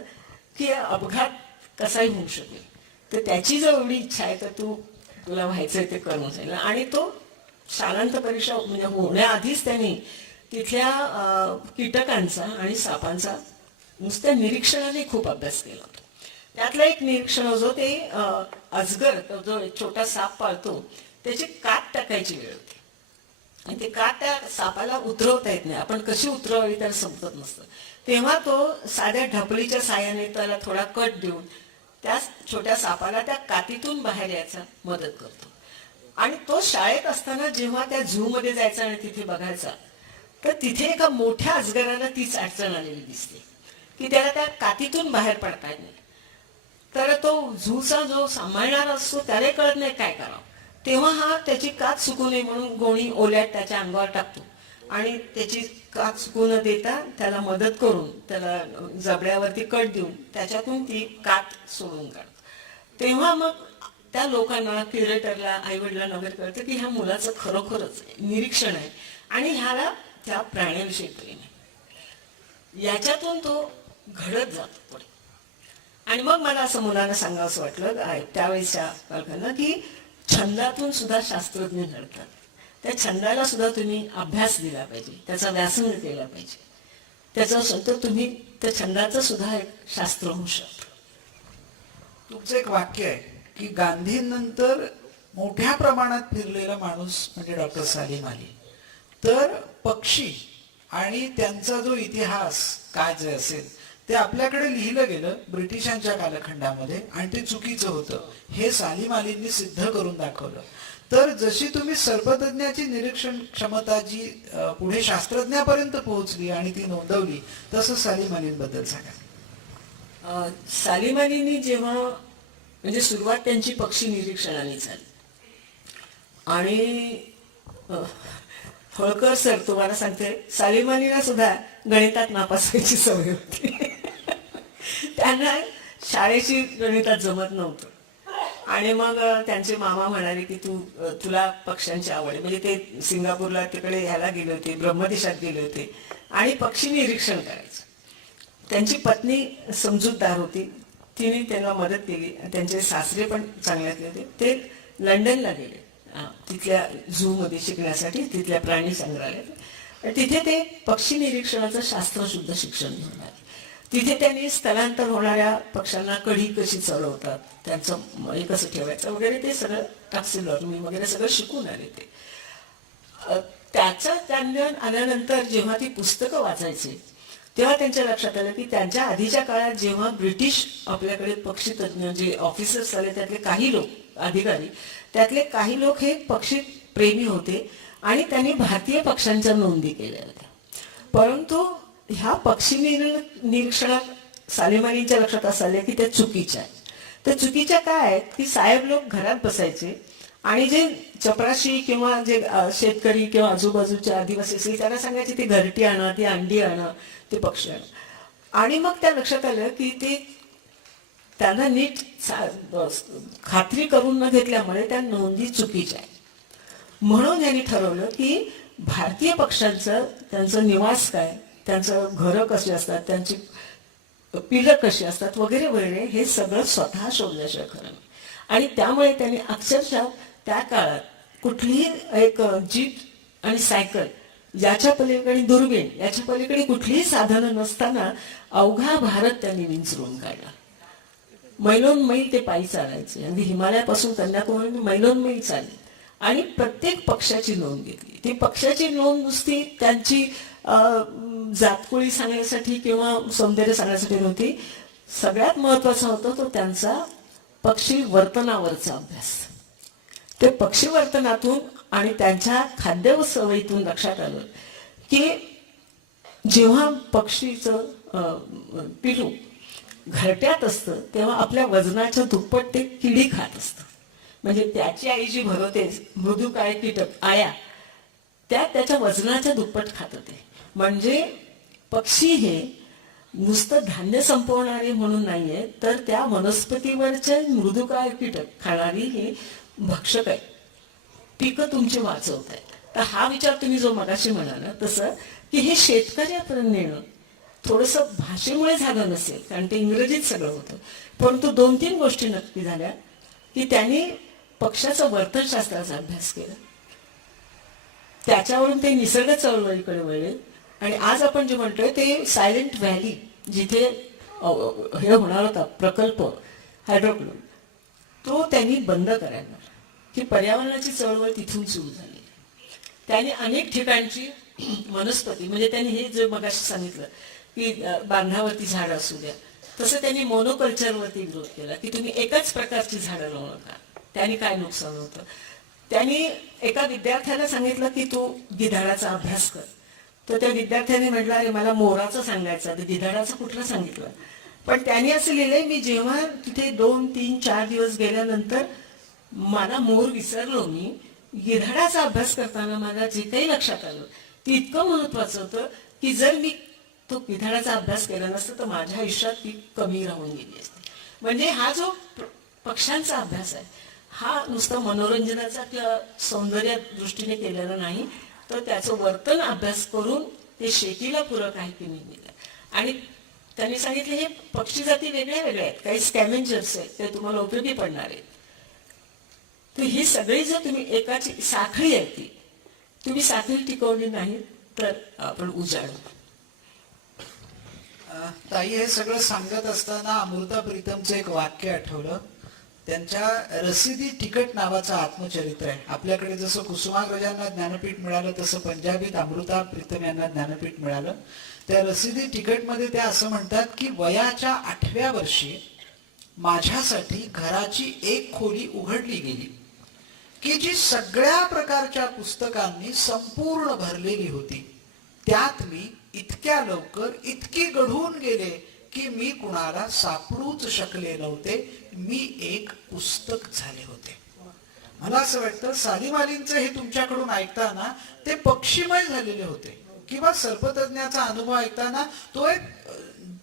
की अपघात कसाही होऊ शकेल तर त्याची जर एवढी इच्छा आहे तर तुला व्हायचंय ते करून जाईल. आणि तो शालांत परीक्षा म्हणजे होण्याआधीच त्यांनी तिथल्या कीटकांचा आणि सापांचा नुसत्या निरीक्षणाने खूप अभ्यास केला होता. त्यातलं एक निरीक्षण होतं ते अजगर जो एक छोटा साप पाळतो त्याची कात टाकायची वेळ होती आणि ते कात त्या सापाला उतरवता येत नाही. आपण कशी उतरवावी त्याला समजत नसतं. तेव्हा तो साध्या ढपलीच्या साह्याने त्याला थोडा कट देऊन त्या छोट्या सापाला त्या कातीतून बाहेर यायचा मदत करतो. आणि तो शाळेत असताना जेव्हा त्या झू मध्ये जायचा आणि तिथे बघायचा तर तिथे एका मोठ्या अजगराला तीच अडचण आलेली दिसते की त्याला त्या कातीतून बाहेर पडता येत नाही. तर तो झूचा जो सांभाळणारा असतो त्याला कळत नाही काय करावं. तेव्हा हा त्याची कात सुकू नये म्हणून गोणी ओल्यात त्याच्या अंगावर टाकतो आणि त्याची कात सुकू न देता त्याला मदत करून त्याला जबड्यावरती कट देऊन त्याच्यातून ती कात सोडून काढतो. तेव्हा मग त्या लोकांना क्युरेटरला आईवडिलांना वगैरे कळतं की ह्या मुलाचं खरोखरच निरीक्षण आहे आणि ह्याला त्या प्राण्याविषयी प्रेम आहे. याच्यातून तो घडत जातो पुढे. आणि मग मला असं मुलांना सांगावं वाटलं त्यावेळेसच्या पालकांना की छंदातून सुद्धा शास्त्रज्ञ घडतात. त्या छंदाला सुद्धा तुम्ही अभ्यास दिला पाहिजे, त्याचा व्यासंग केला पाहिजे. त्याचं तर तुम्ही त्या छंदाचं सुद्धा एक शास्त्र होऊ शकतं. तुमचं एक वाक्य आहे की गांधींनंतर मोठ्या प्रमाणात फिरलेला माणूस म्हणजे डॉक्टर सालीम अली. तर पक्षी आणि त्यांचा जो इतिहास काय जे असेल ते आपल्याकडे लिहिलं गेलं ब्रिटिशांच्या कालखंडामध्ये आणि ते चुकीचं होतं हे सालीम अलींनी सिद्ध करून दाखवलं. तर जशी तुम्ही सर्पतज्ञाची निरीक्षण क्षमता जी पुढे शास्त्रज्ञापर्यंत पोहोचली आणि ती नोंदवली, तसं सालीम अलींबद्दल सांगा. सालीम अलींनी जेव्हा म्हणजे सुरुवात त्यांची पक्षी निरीक्षणाने झाली आणि होळकर सर तुम्हाला सांगते सालीम अलीला सुद्धा गणितात नापास व्हायची सवय होती. त्यांना शाळेची गणितात जमत नव्हतं आणि मग त्यांचे मामा म्हणाले की तुला पक्ष्यांची आवड आहे. म्हणजे ते सिंगापूरला तिकडे ह्याला गेले होते, ब्रह्मदेशात गेले होते आणि पक्षी निरीक्षण करायचं. त्यांची पत्नी समजूतदार होती, तिने त्यांना मदत केली. त्यांचे सासरे पण चांगल्यातले होते. ते लंडनला गेले तिथल्या झू मध्ये शिकण्यासाठी, तिथल्या प्राणी संग्रहालयात. तिथे ते पक्षी निरीक्षणाचं शास्त्रशुद्ध शिक्षण घेऊन आले. तिथे त्यांनी स्थलांतर होणाऱ्या पक्ष्यांना कढी कशी चढवतात, त्यांचं हे कसं ठेवायचं वगैरे ते सगळं टॅक्सिलॉटमी वगैरे सगळं शिकून आले. ते त्याचं ज्ञान आल्यानंतर जेव्हा ती पुस्तकं वाचायची तेव्हा त्यांच्या लक्षात आलं की त्यांच्या आधीच्या काळात जेव्हा ब्रिटिश आपल्याकडे पक्षी तज्ज्ञ जे ऑफिसर्स आले त्यातले काही लोक अधिकारी, त्यातले काही लोक हे पक्षी प्रेमी होते आणि त्यांनी भारतीय पक्ष्यांच्या नोंदी केल्या होत्या. परंतु ह्या पक्षी निरीक्षणात सालीम अलींच्या लक्षात असं आलं की त्या चुकीच्या आहेत. त्या चुकीच्या काय आहेत की साहेब लोक घरात बसायचे आणि जे चपराशी किंवा जे शेतकरी किंवा आजूबाजूच्या आदिवासी असतील त्यांना सांगायचे ती घरटी आणा, ती अंडी आणा, ते पक्षी आणा. आणि मग त्या लक्षात आलं की ते त्यांना नीट खात्री करून न घेतल्यामुळे त्या नोंदी चुकीच्या आहेत. म्हणून यांनी ठरवलं की भारतीय पक्ष्यांचं त्यांचं निवास काय, त्यांचं घरं कशी असतात, त्यांची पिलं कशी असतात वगैरे वगैरे हे सगळं स्वतः शोधल्याशिवाय खरं नाही. आणि त्यामुळे त्यांनी अक्षरशः त्या काळात कुठलीही एक जीप आणि सायकल याच्या पलीकडे दुर्बीण याच्या पलीकडे कुठलीही साधनं नसताना अवघा भारत त्यांनी विंचरून काढला. मैलोन मैल ते पायी चालायचे. अगदी हिमालयापासून कन्याकुमारी मैलोन मैल चालले आणि प्रत्येक पक्षाची नोंद घेतली. ती पक्षाची नोंद नुसती त्यांची जातकुळी सांगण्यासाठी किंवा सौंदर्य सांगण्यासाठी नव्हती. सगळ्यात महत्वाचा होता तो त्यांचा पक्षी वर्तनावरचा अभ्यास. ते पक्षी वर्तनातून आणि त्यांच्या खाद्य व सवयीतून लक्षात आलं की जेव्हा पक्षीचं पिलू घरट्यात असतं तेव्हा आपल्या वजनाच्या दुप्पट ते किडी खात असतं. म्हणजे त्याची आई जी भरवते मृदू काळे कीटक आया त्याच्या वजनाच्या दुप्पट खात होते. म्हणजे पक्षी हे नुसतं धान्य संपवणारे म्हणून नाहीये, तर त्या वनस्पतीवरचे मृदू काळे कीटक खाणारी ही भक्षक आहे, पिकं तुमची वाचवत आहे. तर हा विचार तुम्ही जो मगाशी म्हणाला तसं की हे शेतकऱ्यापर्यंत नेणं थोडंसं भाषेमुळे झालं नसेल, कारण ते इंग्रजीत सगळं होतं. परंतु 2-3 गोष्टी नक्की झाल्या की त्यांनी पक्षाचा वर्तनशास्त्राचा अभ्यास केला, त्याच्यावरून ते निसर्ग चळवळीकडे वळले. आणि आज आपण जे म्हणतोय ते सायलेंट व्हॅली जिथे हे होणार होता प्रकल्प हायड्रोक्लोन, तो त्यांनी बंद करायला की पर्यावरणाची चळवळ तिथून सुरू झाली. त्यांनी अनेक ठिकाणची वनस्पती म्हणजे त्यांनी हे जे मगाशी सांगितलं की बांधावरती झाड असू द्या, तसं त्यांनी मोनोकल्चरवरती विरोध केला की तुम्ही एकाच प्रकारची झाडं लावू नका, त्यांनी काय नुकसान होतं. त्यांनी एका विद्यार्थ्याला सांगितलं की तू गिधाडाचा अभ्यास कर. तर त्या विद्यार्थ्याने म्हटलं अरे मला मोराचं सांगायचं, तर गिधाडाचं कुठलं सांगितलं. पण त्यांनी असं लिहिलंय मी जेव्हा तिथे 2-3-4 दिवस गेल्यानंतर मला मोर विसरलो, मी गिधाडाचा अभ्यास करताना मला जे काही लक्षात आलं ते इतकं महत्वाचं होतं की जर मी तो गिधाडाचा अभ्यास केला नसता तर माझ्या आयुष्यात ती कमी राहून गेली असते. म्हणजे हा जो पक्ष्यांचा अभ्यास आहे हा नुसता मनोरंजनाचा किंवा सौंदर्य दृष्टीने केलेला नाही, तर त्याचं वर्तन अभ्यास करून ते शेतीला पूरक आहे की नाही. आणि त्यांनी सांगितलं हे पक्षी जाती वेगळ्या वेगळ्या आहेत, काही स्कॅमेंजर्स आहेत, ते तुम्हाला उपयोगी पडणार आहेत. तर ही सगळी जर तुम्ही एकाची साखळी आहे ती तुम्ही साखळी टिकवली नाही तर आपण उजाडू. ताई हे सगळं सांगत असताना अमृता प्रीतमचं एक वाक्य आठवलं. त्यांच्या रसिदी तिकट नावाचं आत्मचरित्र आहे. आपल्याकडे जसं कुसुमाग्रजांना ज्ञानपीठ मिळालं तसं पंजाबीत अमृता प्रीतम यांना ज्ञानपीठ मिळालं. त्या रसिदी तिकटमध्ये त्या असं म्हणतात की वयाच्या 8व्या वर्षी माझ्यासाठी घराची एक खोली उघडली गेली की जी सगळ्या प्रकारच्या पुस्तकांनी संपूर्ण भरलेली होती. त्यात मी इतक्या लवकर इतकी गढून गेले की मी कुणाला सापडूच शकले नव्हते. मी एक पुस्तक झाले होते. मला असं वाटतं सालीमालींचं हे तुमच्याकडून ऐकताना ते पक्षीमय झालेले होते किंवा सर्पतज्ञाचा अनुभव ऐकताना तो एक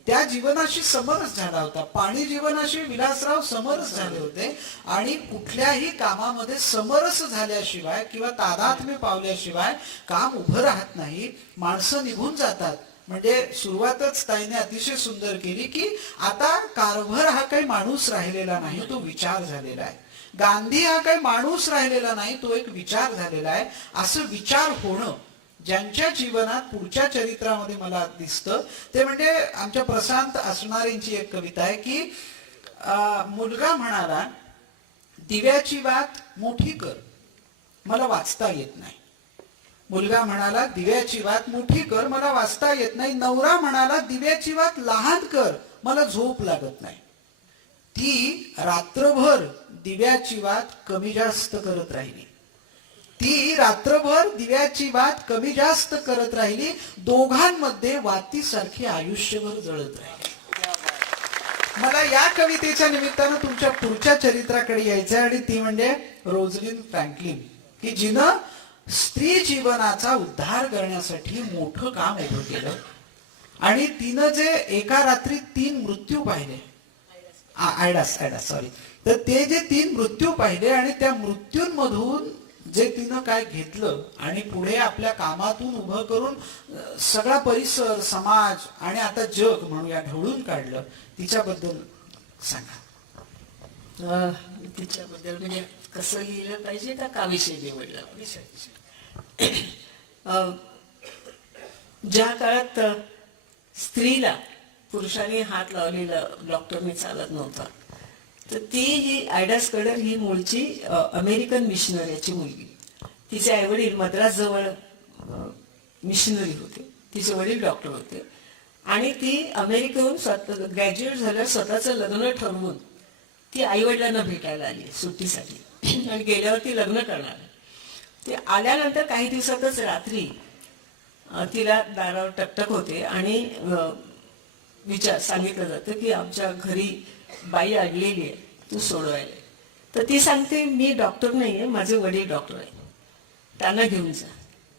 त्या जीवनाशी समरस झाला होता. पाणी जीवनाशी विलासराव समरस झाले होते आणि कुठल्याही कामामध्ये समरस झाल्याशिवाय किंवा तादात्म्य पावल्याशिवाय काम उभं राहत नाही. माणसं निघून जातात. म्हणजे सुरुवातच ताईने अतिशय सुंदर केली की आता कारभार हा काही माणूस राहिलेला नाही, तो विचार झालेला आहे. गांधी हा काही माणूस राहिलेला नाही, तो एक विचार झालेला आहे. असं विचार होणं ज्यांच्या जीवनात पुढच्या चरित्रामध्ये मला दिसतं ते म्हणजे आमच्या प्रशांत असणारेंची एक कविता आहे की मुलगा म्हणाला दिव्याची वात मोठी कर मला वाचता येत नाही. मुलगा म्हणाला दिव्याची वात मोठी कर मला वाचता येत नाही. नवरा म्हणाला दिव्याची वात लहान कर मला झोप लागत नाही. ती रात्रभर दिव्याची वात कमी जास्त करत राहिली. ती रात्रभर दिव्याची वात कमी जास्त करत राहिली. दोघांमध्ये वातीसारखी आयुष्यभर जळत राहिली. मला या कवितेच्या निमित्तानं तुमच्या पुढच्या चरित्राकडे यायचंय आणि ती म्हणजे रोझलिन फ्रँकलिन की जिनं स्त्री जीवनाचा उद्धार करण्यासाठी मोठं काम उभं केलं आणि तिनं जे एका रात्री 3 मृत्यू पाहिले. आयडास सॉरी. तर ते जे 3 मृत्यू पाहिले आणि त्या मृत्यूंमधून जे तिनं काय घेतलं आणि पुढे आपल्या कामातून उभं करून सगळा परिसर समाज आणि आता जग म्हणूया ढवळून काढलं. तिच्याबद्दल सांगा. तिच्याबद्दल म्हणजे कसं लिहिलं पाहिजे का विषय निवडला पाहिजे. ज्या काळात स्त्रीला पुरुषांनी हात लावलेला डॉक्टरनी चालत नव्हता तर ती ही आयडा स्कडर ही मूळची अमेरिकन मिशनरीची मुलगी. तिचे आई वडील मद्रास जवळ मिशनरी होते. तिचे वडील डॉक्टर होते आणि ती अमेरिकेहून ग्रॅज्युएट झाल्यावर स्वतःचं लग्न ठरवून ती आई वडिलांना भेटायला आली सुट्टीसाठी आणि गेल्यावर ती लग्न करणार. ती आल्यानंतर काही दिवसातच रात्री तिला दारावर टकटक होते आणि सांगितलं जातं की आमच्या घरी बाई अडलेली आहे, तू सोडवायला. तर ती सांगते मी डॉक्टर नाहीये, माझे वडील डॉक्टर आहे, त्यांना घेऊन जा.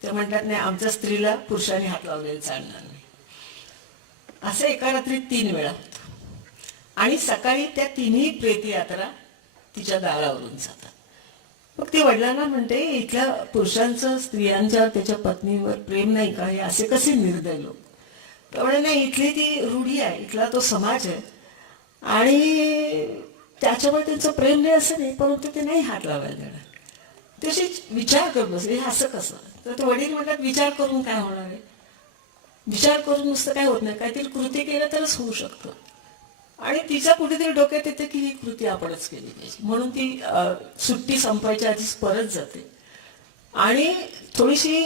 ते म्हणतात नाही आमच्या स्त्रीला पुरुषांनी हात लावलेला चालणार नाही. असं एका रात्री 3 वेळा होतं आणि सकाळी त्या 3ही प्रेत यात्रा तिच्या दारावरून जातात. मग ती वडिलांना म्हणते इथल्या पुरुषांचं स्त्रियांच्या त्याच्या पत्नीवर प्रेम नाही का, हे असे कसे निर्दय लोक. त्यामुळे नाही इथली ती रूढी आहे, इथला तो समाज आहे आणि त्याच्यामुळे त्यांचं प्रेम नाही असं नाही, परंतु ते नाही हात लावायला देणार. तशी विचार करत बसले हे असं कसं. तर ते वडील म्हणतात विचार करून काय होणार आहे, विचार करून नुसतं काय होत नाही, काहीतरी कृती केलं तरच होऊ शकतं. आणि तिच्या कुठेतरी डोक्यात येते की ही कृती आपणच केली पाहिजे. म्हणून ती सुट्टी संपायच्या आधीच परत जाते आणि थोडीशी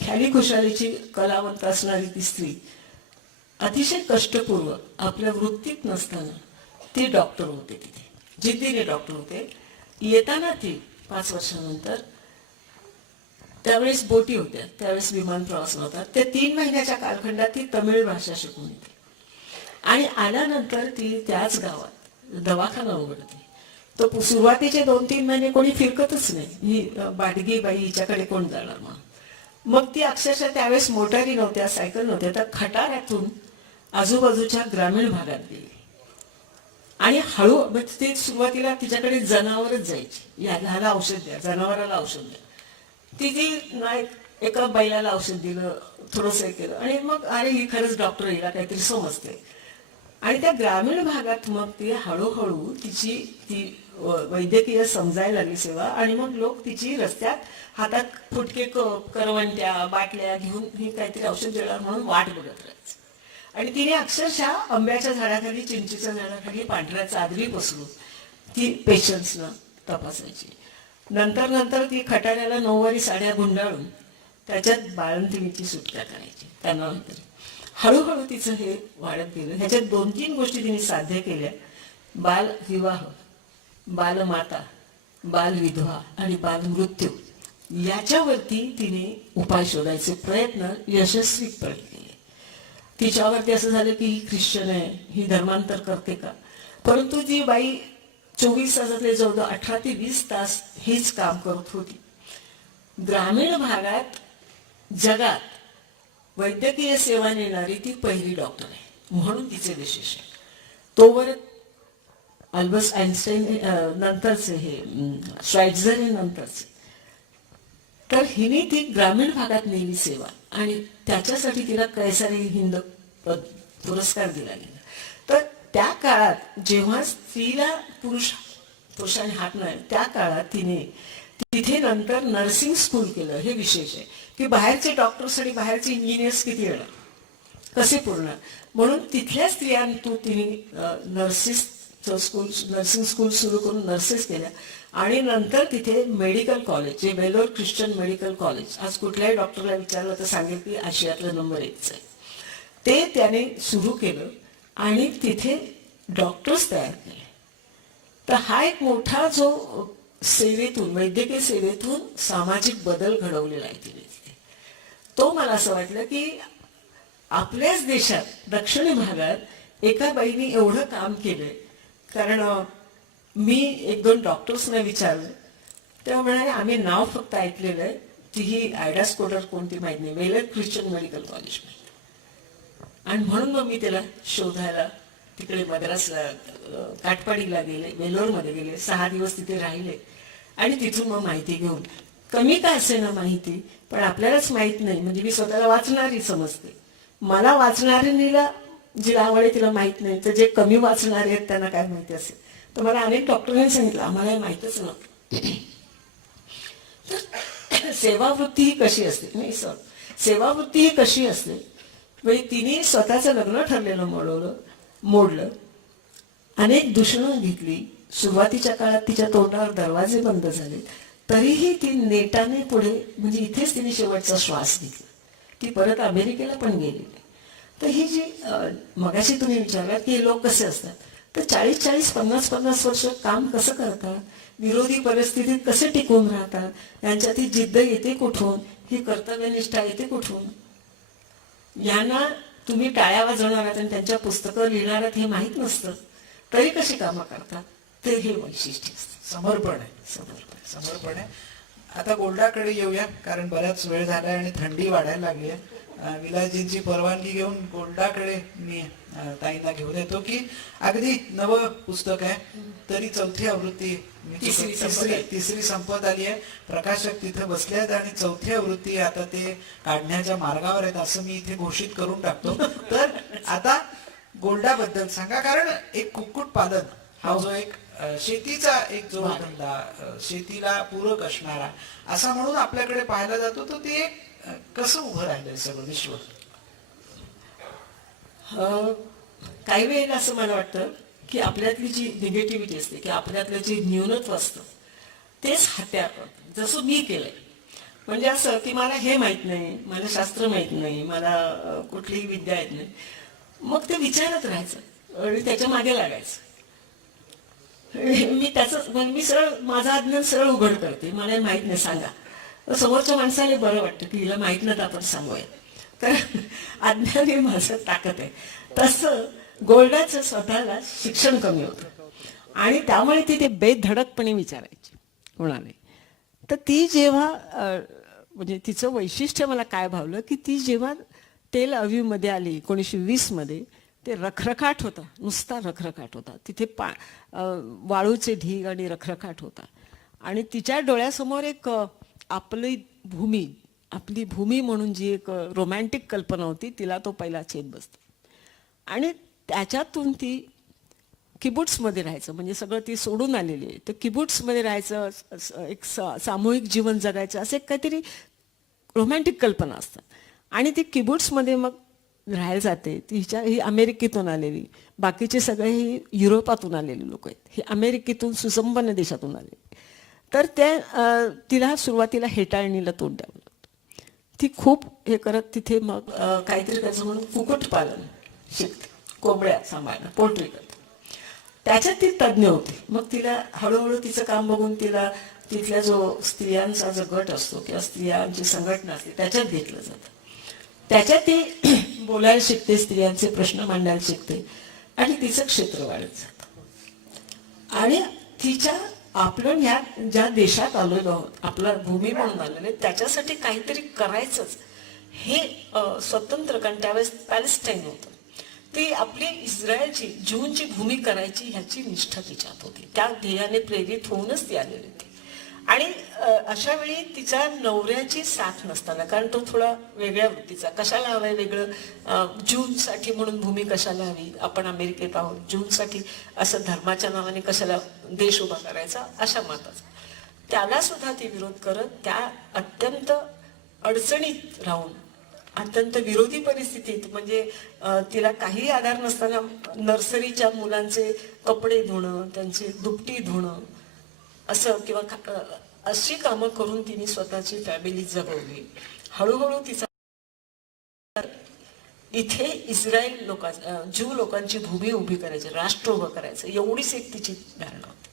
ख्याली खुशालीची कलावंत असणारी ती स्त्री अतिशय कष्टपूर्वक आपल्या वृत्तीत नसताना ती डॉक्टर होते. तिथे जिद्दीने डॉक्टर होते. येताना ती 5 वर्षानंतर त्यावेळेस बोटी होत्या, त्यावेळेस विमान प्रवास नव्हता. त्या 3 महिन्याच्या कालखंडात ती तमिळ भाषा शिकून येते आणि आल्यानंतर ती त्याच गावात दवाखाना उघडते. तो सुरुवातीचे 2-3 महिने कोणी फिरकतच नाही, ही बाडगी बाई हिच्याकडे कोण जाणार म्हणून. मग ती अक्षरशः त्यावेळेस मोटारी नव्हत्या, सायकल नव्हत्या, तर खटाऱ्यातून आजूबाजूच्या ग्रामीण भागात गेली आणि हळू म्हणजे ती सुरुवातीला तिच्याकडे जनावरच जायची, ह्याला औषध द्या, जनावराला औषध द्या. ती नाही एका बैलाला औषध दिलं, थोडंसं केलं आणि मग अरे ही खरंच डॉक्टर हिला काहीतरी समजते. आणि त्या ग्रामीण भागात मग ती हळूहळू ती वैद्यकीय समजायला लागली सेवा, आणि मग लोक तिची रस्त्यात हातात फुटके करवंट्या बाटल्या घेऊन ही काहीतरी औषध देणार म्हणून वाट बघत राहायची. आणि तिने अक्षरशः आंब्याच्या झाडाखाली, चिंचेच्या झाडाखाली पांढऱ्या चादरी पसरून ती पेशंट्सना तपासायची. नंतर नंतर ती खटाऱ्याला 9वारी साड्या गुंडाळून त्याच्यात बाळंतिणीची सुटका करायची त्यांना. हळूहळू तिचं हे वाढत गेलं. ह्याच्यात 2-3 गोष्टी तिने साध्य केल्या: बालविवाह, बालमाता, बालविधवा आणि बालमृत्यू. याच्यावरती तिने उपाय शोधायचे प्रयत्न यशस्वीपणे केले. तिच्यावरती असं झालं की ही ख्रिश्चन आहे, ही धर्मांतर करते का? परंतु ती बाई 24 तासातले जवळ 18 ते 20 तास हेच काम करत होती. ग्रामीण भागात जगात वैद्यकीय सेवा नेणारी ती पहिली डॉक्टर आहे, म्हणून तिचे विशेष आहे. तोवर अल्बर्ट आइन्स्टाईन नंतरचे, हे श्वाइट्झर हे नंतरचे. तर हिने ती ग्रामीण भागात नेली सेवा, आणि त्याच्यासाठी तिला कैसारी हिंद पुरस्कार दिला गेला. तर त्या काळात जेव्हा स्त्रीला पुरुषाने हात नाही, त्या काळात तिने तिथे नंतर नर्सिंग स्कूल केलं. हे विशेष आहे की बाहेरचे डॉक्टर्स आणि बाहेरचे इंजिनियर्स किती येणार, कसे पूर्ण, म्हणून तिथल्या स्त्रियांतून तिने नर्सिंग स्कूल सुरू करून नर्सेस केल्या. आणि नंतर तिथे मेडिकल कॉलेज, जे वेलोर ख्रिश्चन मेडिकल कॉलेज, आज कुठल्याही डॉक्टरला विचारलं तर सांगेल की आशियातलं नंबर 1च आहे, ते त्याने सुरू केलं आणि तिथे डॉक्टर्स तयार केले. तर हा एक मोठा जो सेवेतून, वैद्यकीय सेवेतून सामाजिक बदल घडवलेला आहे तिने. तो मला असं वाटलं की आपल्याच देशात दक्षिणी भागात एका बाईने एवढं काम केलंय. कारण मी 1-2 डॉक्टर्सना विचारलं, तेव्हा म्हणाले आम्ही नाव फक्त ऐकलेलं आहे, तीही आयडा स्कोडर कोणती माहिती नाही, वेलर ख्रिश्चन मेडिकल कॉलेज माहिती. आणि म्हणून मग मी त्याला शोधायला तिकडे मद्रासला, काटपाडीला गेले, वेलोरमध्ये गेले, 6 दिवस तिथे राहिले. आणि तिथून मग माहिती घेऊन, कमी का असे ना माहिती, पण आपल्यालाच माहित नाही. म्हणजे मी स्वतःला वाचणारी समजते, मला वाचणारीला जिला आवड आहे तिला माहित नाही, तर जे कमी वाचणारे आहेत त्यांना काय माहिती असेल. तर मला अनेक डॉक्टरांनी सांगितलं आम्हाला हे माहितच नव्हतं. तर सेवावृत्ती ही कशी असते, नाही सर, सेवावृत्ती ही कशी असते, म्हणजे तिने स्वतःचं लग्न ठरलेलं मोडलं, अनेक दूषणं घेतली. सुरुवातीच्या काळात तिच्या तोंडावर दरवाजे बंद झाले, तरीही ती नेटाने पुढे, म्हणजे इथेच तिने शेवटचा श्वास घेतला. ती परत अमेरिकेला पण गेली. तर ही जी मगाशी तुम्ही विचारलात की हे लोक कसे असतात, तर 40-40, 50-50 वर्ष काम कसं करतात, विरोधी परिस्थितीत कसे टिकून राहतात, यांच्यात ही जिद्द येते कुठून, ही कर्तव्यनिष्ठा येते कुठून. यांना तुम्ही टाळ्या वाजवणार आहात आणि त्यांच्या पुस्तकं लिहिणार आहात हे माहीत नसतं, तरी कशी कामं करतात, ते हे वैशिष्ट्य असतं. समर्पण आहे, समर्पण आहे. आता गोल्डाकडे येऊया, कारण बराच वेळ झालाय आणि थंडी वाढायला लागली आहे. विलासजींची परवानगी घेऊन गोल्डाकडे मी ताईंना घेऊन येतो की अगदी नवं पुस्तक आहे, तरी 4थी आवृत्ती, तिसरी संपत आली आहे. प्रकाशक तिथे बसले आहेत आणि 4थी आवृत्ती आता ते काढण्याच्या मार्गावर आहेत असं मी इथे घोषित करून टाकतो. तर आता गोल्डाबद्दल सांगा, कारण एक कुक्कुट पालन हा जो एक शेतीचा एक जो धंदा, शेतीला पूरक असणारा असा म्हणून आपल्याकडे पाहायला जातो, तो ते एक कसं उभं राहिलंय सगळं विश्व. काही वेळेला असं मला वाटतं की आपल्यातली जी निगेटिव्हिटी असते, की आपल्यातलं जे न्यूनत्व असतं तेच हत्या करतं. जसं मी केलंय, म्हणजे असं की मला हे माहित नाही, मला शास्त्र माहित नाही, मला कुठलीही विद्या येत नाही, मग ते विचारत राहायचं आणि त्याच्या मागे लागायचं. मी सरळ माझं अज्ञान सरळ उघड करते, मला हे माहित नाही सांगा. समोरच्या माणसाला बरं वाटतं की हिला माहित नाही तर आपण सांगूया. तर अज्ञान हे माझं ताकद आहे. तसं गोल्डाचं स्वतःला शिक्षण कमी होतं आणि त्यामुळे ती ते बेधडकपणे विचारायची कोणाला. तर ती जेव्हा म्हणजे तिचं वैशिष्ट्य मला काय भावलं की ती जेव्हा तेल अवीवमध्ये आली 1920 मध्ये, ते रखरखाट होता, नुसता रखरखाट होता. तिथे वाळूचे ढीग आणि रखरखाट होता. आणि तिच्या डोळ्यासमोर एक आपली भूमी म्हणून जी एक रोमॅन्टिक कल्पना होती, तिला तो पहिला छेद बसतो. आणि त्याच्यातून ती किबुट्समध्ये राहायचं, म्हणजे सगळं ती सोडून आलेली आहे, तर किबुट्समध्ये राहायचं, एक सामूहिक जीवन जगायचं, असं एक काहीतरी रोमॅन्टिक कल्पना असतात. आणि ती किबुट्समध्ये मग राहायला जाते. ही अमेरिकेतून आलेली, बाकीचे सगळे ही युरोपातून आलेली लोक आहेत, ही अमेरिकेतून सुसंपन्न देशातून आलेली. तर तिला सुरुवातीला हेटाळणीला तोंड द्यावं लागतं. ती खूप हे करत तिथे मग काहीतरी त्याचं म्हणून कुक्कुटपालन शिकते, कोंबड्या सांभाळणं, पोल्ट्री करते. त्याच्यात ती तज्ज्ञ होती. मग तिला हळूहळू तिचं काम बघून तिला तिथल्या जो स्त्रियांचा जो गट असतो किंवा स्त्रियांची संघटना असते त्याच्यात घेतलं जातं. त्याच्यात ती बोलायला शिकते, स्त्रियांचे प्रश्न मांडायला शिकते आणि तिचं क्षेत्र वाढत जातं. आणि तिच्या आपण ह्या ज्या देशात आलेलो आहोत, आपला भूमी म्हणून आलेले, त्याच्यासाठी काहीतरी करायचंच हे स्वतंत्र, कारण त्यावेळेस पॅलेस्टाईन होतं, ती आपली इस्रायलची, ज्यूंची भूमी करायची ह्याची निष्ठा तिच्यात होती. त्या ध्येयाने प्रेरित होऊनच ती आलेली होती. आणि अशा वेळी तिच्या नवऱ्याची साथ नसताना, कारण तो थोडा वेगळ्या वृत्तीचा, कशाला हवाय वेगळं, ज्यूंसाठी म्हणून भूमी कशाला हवी, आपण अमेरिकेत आहोत, ज्यूंसाठी असं धर्माच्या नावाने कशाला देश उभा करायचा, अशा मताचा. त्याला सुद्धा ती विरोध करत त्या अत्यंत अडचणीत राहून, अत्यंत विरोधी परिस्थितीत, म्हणजे तिला काही आधार नसताना नर्सरीच्या मुलांचे कपडे धुणं, त्यांची दुपटी धुणं असं, किंवा अशी कामं करून तिने स्वतःची फॅमिली जगवली. हळूहळू तिचा इथे इस्रायल ज्यू लोकांची भूमी उभी करायची, राष्ट्र उभं करायचं, एवढीच एक तिची धारणा होती.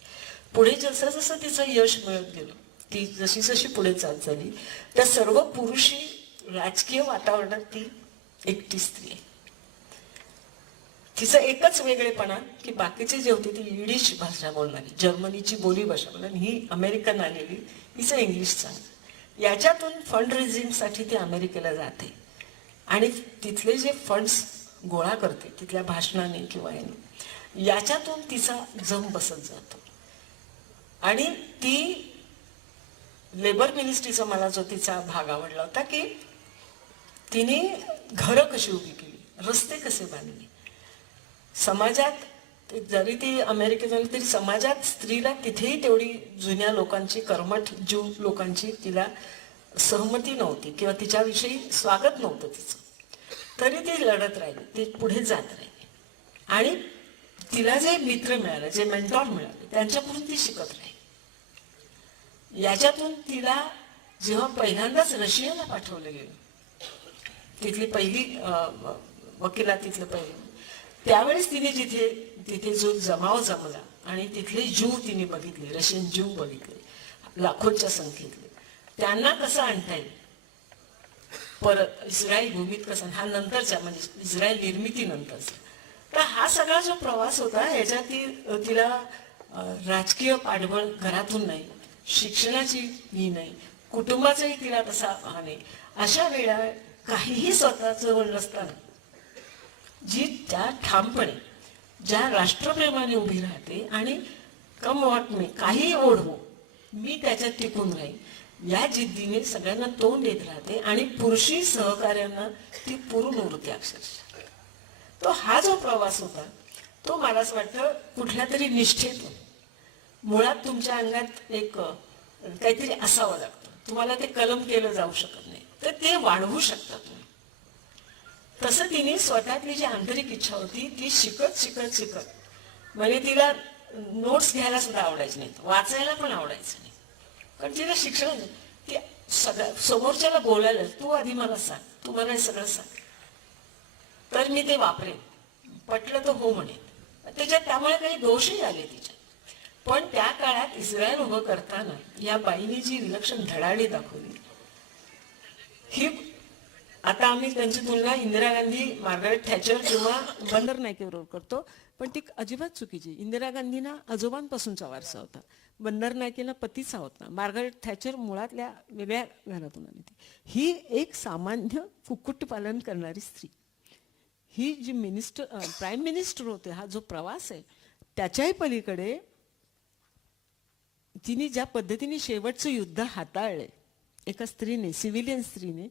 पुढे जसं जसं तिचं यश मिळत गेलं, ती जशी जशी पुढे चालत झाली, त्या सर्व पुरुषी राजकीय वातावरणात ती एकटी स्त्री आहे. तिचं एकच वेगळेपणा की बाकीचे जे होते ती यिडिश भाषा बोलणारी, जर्मनीची बोली भाषा बोलणारी, ही अमेरिकन आलेली, हिचं इंग्लिश चांगलं. याच्यातून फंड रेझिंगसाठी ती अमेरिकेला जाते आणि तिथले जे फंड्स गोळा करते तिथल्या भाषणाने किंवा याने, याच्यातून तिचा जम बसत जातो. आणि ती लेबर मिनिस्ट्रीचा मला जो तिचा भाग आवडला होता की तिने घरं कशी उभी केली, रस्ते कसे बांधले, समाजात जरी ती अमेरिकेत आली तरी समाजात स्त्रीला तिथेही तेवढी जुन्या लोकांची, कर्मठ ज्यू लोकांची तिला सहमती नव्हती किंवा तिच्याविषयी स्वागत नव्हतं तिचं, तरी ती लढत राहिली, ती पुढे जात राहिली. आणि तिला जे मित्र मिळाले, जे मेंटॉर मिळाले, त्यांच्याकडून ती शिकत राहिली. याच्यातून तिला जेव्हा पहिल्यांदाच रशियाला पाठवलं गेलं, तिथली पहिली वकिलातीतलं पहिलं, त्यावेळेस तिने तिथे जो जमाव जमला आणि तिथले ज्यू तिने बघितले, रशियन ज्यू बघितले लाखोंच्या संख्येतले, त्यांना कसं आणता येईल परत इस्रायल भूमीत, कसं, हा नंतरचा म्हणजे इस्रायल निर्मिती नंतरचा. तर हा सगळा जो प्रवास होता याच्यात तिला राजकीय पाठबळ घरातून नाही, शिक्षणाची ही नाही, कुटुंबाचाही तिला तसा हा नाही. अशा वेळा काहीही स्वतःचं नसताना जी त्या ठामपणे ज्या राष्ट्रप्रेमाने उभी राहते आणि कम वॉट मी, काही ओढ हो, मी त्याच्यात टिकून राहील, या जिद्दीने सगळ्यांना तोंड देत राहते आणि पुरुषी सहकार्यांना ती पुरून उरते अक्षरशः. तो हा जो प्रवास होता तो मला असं वाटतं कुठल्या तरी निष्ठेतून, मुळात तुमच्या अंगात एक काहीतरी असावं लागतं, तुम्हाला ते कलम केलं जाऊ शकत नाही, तर ते वाढवू शकता तुम्ही. तसं तिने स्वतःतली जी आंतरिक इच्छा होती ती शिकत शिकत शिकत, म्हणजे तिला नोट्स घ्यायला सुद्धा आवडायचे नाहीत, वाचायला पण आवडायचं नाही, कारण तिला शिक्षण, ती सगळ्या समोरच्याला बोलायला, तू आधी मला सांग, तू मला हे सगळं सांग तर मी ते वापरेन, पटलं तर हो म्हणेन. त्याच्यात त्यामुळे काही दोषही आले तिच्यात. पण त्या काळात इस्रायल उभं करताना या बाईने जी विलक्षण धडाडी दाखवली, ही आता आम्ही त्यांची तुलना इंदिरा गांधी, मार्गारेट थॅचर किंवा बंदर नाईकेबरोबर करतो, पण ती अजिबात चुकीची. इंदिरा गांधींना आजोबांपासूनचा वारसा होता, बंदर नाईकेला पतीचा होता, मार्गारेट थॅचर मुळातल्या वेगळ्या घरातून आली. ही एक सामान्य कुक्कुटपालन करणारी स्त्री, ही जी प्राईम मिनिस्टर होते, हा जो प्रवास आहे त्याच्याही पलीकडे तिने ज्या पद्धतीने शेवटचं युद्ध हाताळले एका स्त्रीने, सिव्हिलियन स्त्रीने,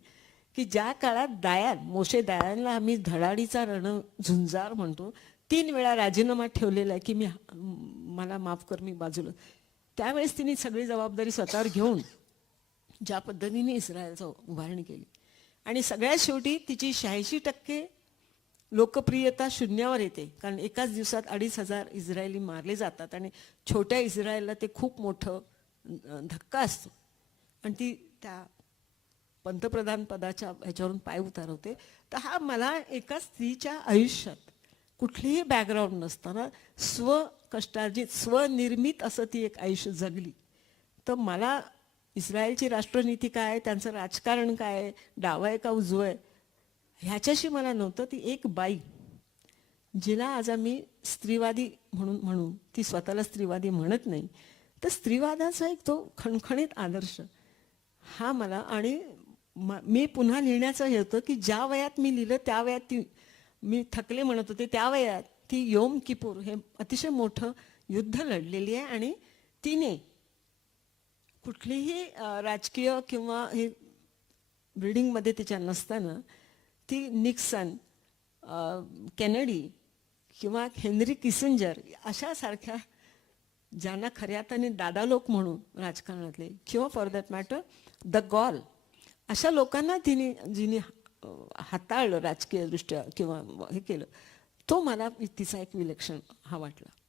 की ज्या काळात मोशे दायानला आम्ही धडाडीचा झुंजार म्हणतो, 3 वेळा राजीनामा ठेवलेला आहे की मला माफ कर, मी बाजूला. त्यावेळेस तिने सगळी जबाबदारी स्वतःवर घेऊन ज्या पद्धतीने इस्रायलचं उभारणी केली आणि सगळ्यात शेवटी तिची 86% लोकप्रियता शून्यावर येते, कारण एकाच दिवसात 2,500 इस्रायली मारले जातात आणि छोट्या इस्रायलला ते खूप मोठं धक्का असतो आणि ती त्या पंतप्रधान पदाच्या ह्याच्यावरून पाय उतारवते. तर हा मला एका स्त्रीच्या आयुष्यात कुठलीही बॅकग्राऊंड नसताना स्वकष्टार्जित स्वनिर्मित असं ती एक आयुष्य जगली. तर मला इस्रायलची राष्ट्रनीती काय आहे, त्यांचं राजकारण काय आहे, डावं आहे का उजवं आहे, ह्याच्याशी मला नव्हतं. ती एक बाई जिला आज आम्ही स्त्रीवादी म्हणून ती स्वतःला स्त्रीवादी म्हणत नाही, तर स्त्रीवादाचा एक तो खणखणीत आदर्श हा मला. आणि मी पुन्हा लिहिण्याचं हे होतं की ज्या वयात मी लिहिलं त्या वयात ती, मी थकले म्हणत होते, त्या वयात ती योम किपूर हे अतिशय मोठं युद्ध लढलेली आहे आणि तिने कुठलीही राजकीय किंवा हे ब्रिडिंगमध्ये तिच्या नसताना ती निक्सन, केनेडी किंवा हेनरी किसिंजर अशासारख्या ज्यांना खऱ्या अर्थाने दादा लोक म्हणून राजकारणातले, किंवा for that matter de Gaulle, अशा लोकांना जिने हाताळलं राजकीयदृष्ट्या किंवा हे केलं, तो मला तिचा एक विलक्षण हा वाटला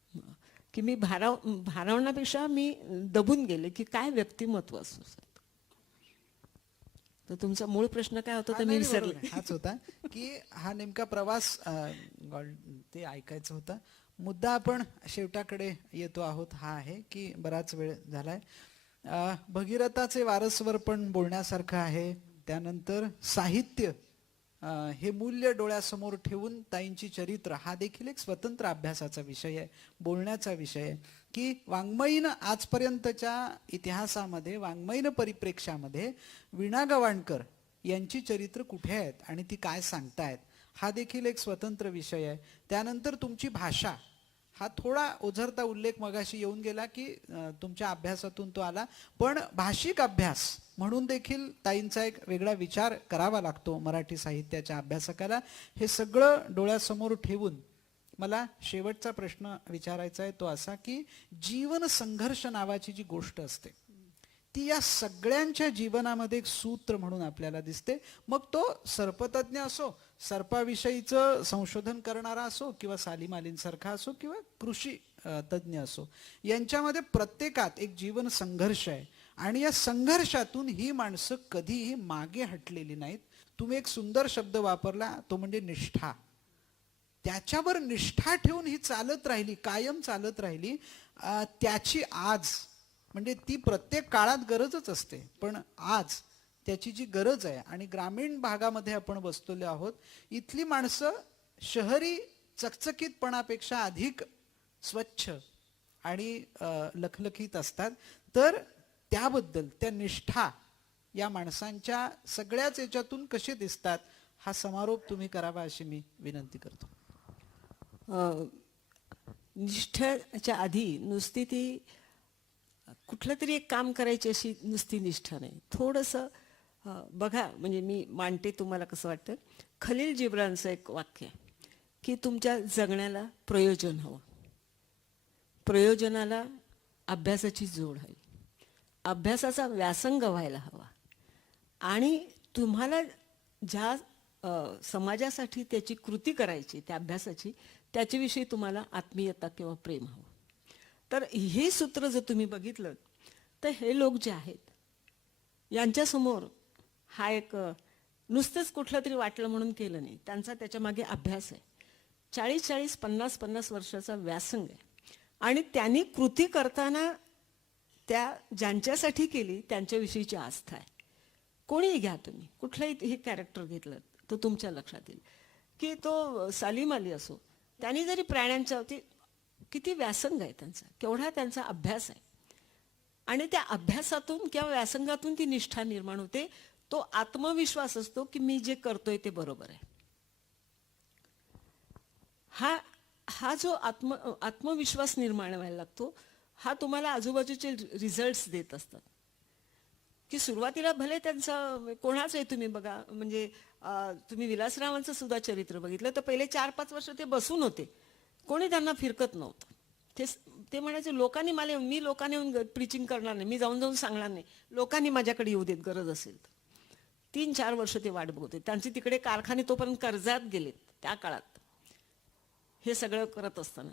की मी भारावण्यापेक्षा मी दबून गेले की काय व्यक्तिमत्व असू शकतं. तर तुमचा मूळ प्रश्न काय होता तर मी विसरले. हाच होता की हा नेमका प्रवास ते ऐकायचं होतं. मुद्दा आपण शेवटाकडे येतो आहोत हा आहे की बराच वेळ झालाय. भगीरथाचे वारसवर पण बोलण्यासारखं आहे. त्यानंतर साहित्य हे मूल्य डोळ्यासमोर ठेवून ताईंची चरित्र हा देखील एक स्वतंत्र अभ्यासाचा विषय आहे, बोलण्याचा विषय आहे की वाङ्मयीन आजपर्यंतच्या इतिहासामध्ये, वाङ्मयीन परिप्रेक्ष्यामध्ये वीणा गवाणकर यांची चरित्र कुठे आहेत आणि ती काय सांगतायत हा देखील एक स्वतंत्र विषय आहे. त्यानंतर तुमची भाषा हा थोडा ओझरता उल्लेख मगाशी येऊन गेला की तुमच्या अभ्यासातून तो आला, पण भाषिक अभ्यास म्हणून देखील ताईंचा एक वेगळा विचार करावा लागतो मराठी साहित्याच्या अभ्यासकाला. हे सगळं डोळ्यासमोर ठेवून मला शेवटचा प्रश्न विचारायचा आहे तो असा की जीवन संघर्ष नावाची जी गोष्ट असते ती या सगळ्यांच्या जीवनामध्ये एक सूत्र म्हणून आपल्याला दिसते. मग तो सर्पतज्ञ असो, सर्पाविषयीचं संशोधन करणारा असो, किंवा सालीम अलींसारखा असो, किंवा कृषी तज्ज्ञ असो, यांच्यामध्ये प्रत्येकात एक जीवन संघर्ष आहे आणि या संघर्षातून ही माणसं कधीही मागे हटलेली नाहीत. तुम्ही एक सुंदर शब्द वापरला तो म्हणजे निष्ठा. त्याच्यावर निष्ठा ठेवून ही चालत राहिली, कायम चालत राहिली. त्याची आज म्हणजे ती प्रत्येक काळात गरजच असते, पण आज त्याची जी गरज आहे आणि ग्रामीण भागामध्ये आपण बसलेलो आहोत, इथली माणसं शहरी चकचकीतपणापेक्षा अधिक स्वच्छ आणि लखलखीत असतात. तर त्याबद्दल त्या निष्ठा या माणसांच्या सगळ्याच याच्यातून कसे दिसतात हा समारोप तुम्ही करावा अशी मी विनंती करतो. निष्ठेच्या आधी नुसती ती कुठलं तरी एक काम करायची अशी नुसती निष्ठा नाही. थोडंसं बघा, म्हणजे मी मांडते तुम्हाला कसं वाटतं. खलील जिब्रानचं एक वाक्य आहे की तुमच्या जगण्याला प्रयोजन हवं, प्रयोजनाला अभ्यासाची जोड हवी, अभ्यासाचा व्यासंग व्हायला हवा आणि तुम्हाला ज्या समाजासाठी त्याची कृती करायची त्या अभ्यासाची, त्याच्याविषयी तुम्हाला आत्मीयता किंवा प्रेम हवं. तर हे सूत्र जर तुम्ही बघितलं तर हे लोक जे आहेत यांच्यासमोर हा एक नुसतंच कुठलं तरी वाटलं म्हणून केलं नाही, त्यांचा त्याच्यामागे अभ्यास आहे. 40-40, 50-50 वर्षाचा व्यासंग आहे आणि त्यांनी कृती करताना त्या ज्यांच्यासाठी केली त्यांच्याविषयीची आस्था आहे. कोणीही घ्या तुम्ही, कुठलंही हे कॅरेक्टर घेतलं तर तुमच्या लक्षात येईल की तो सालीम अली असो, त्यांनी जरी प्राण्यांच्यावरती किती व्यासंग आहे त्यांचा, केवढा त्यांचा अभ्यास आहे आणि त्या अभ्यासातून किंवा व्यासंगातून ती निष्ठा निर्माण होते. तो आत्मविश्वास असतो की मी जे करतोय ते बरोबर आहे. हा जो आत्मविश्वास निर्माण व्हायला लागतो हा तुम्हाला आजूबाजूचे रिझल्ट्स देत असतात. की सुरुवातीला भले त्यांचं कोणाच आहे तुम्ही बघा, म्हणजे तुम्ही विलासरावांचं सुद्धा चरित्र बघितलं तर पहिले 4-5 वर्ष ते बसून होते, कोणी त्यांना फिरकत नव्हतं. ते म्हणायचे लोकांनी मी लोकांनी येऊन प्रिचिंग करणार नाही, मी जाऊन जाऊन सांगणार नाही, लोकांनी माझ्याकडे येऊ देत गरज असेल तर. 3-4 वर्ष ते वाट बघते. त्यांचे तिकडे कारखाने तोपर्यंत कर्जात गेलेत त्या काळात हे सगळं करत असताना.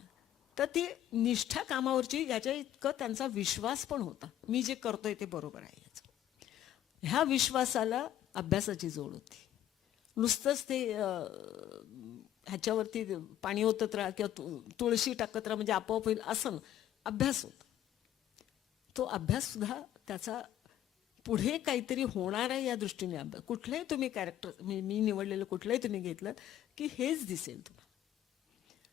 तर ती निष्ठा कामावरची, याच्या इतकं त्यांचा विश्वास पण होता, मी जे करतोय ते बरोबर आहे याचं. ह्या विश्वासाला अभ्यासाची जोड होती. नुसतंच ते ह्याच्यावरती पाणी ओतत राहा किंवा तुळशी टाकत राहा म्हणजे आपोआप होईल असं अभ्यास होता. तो अभ्यास सुद्धा त्याचा पुढे काहीतरी होणार आहे या दृष्टीने अभ्यास. कुठलंही तुम्ही कॅरेक्टर मी निवडलेलं कुठलंही तुम्ही घेतलं की हेच दिसेल तुम्हाला.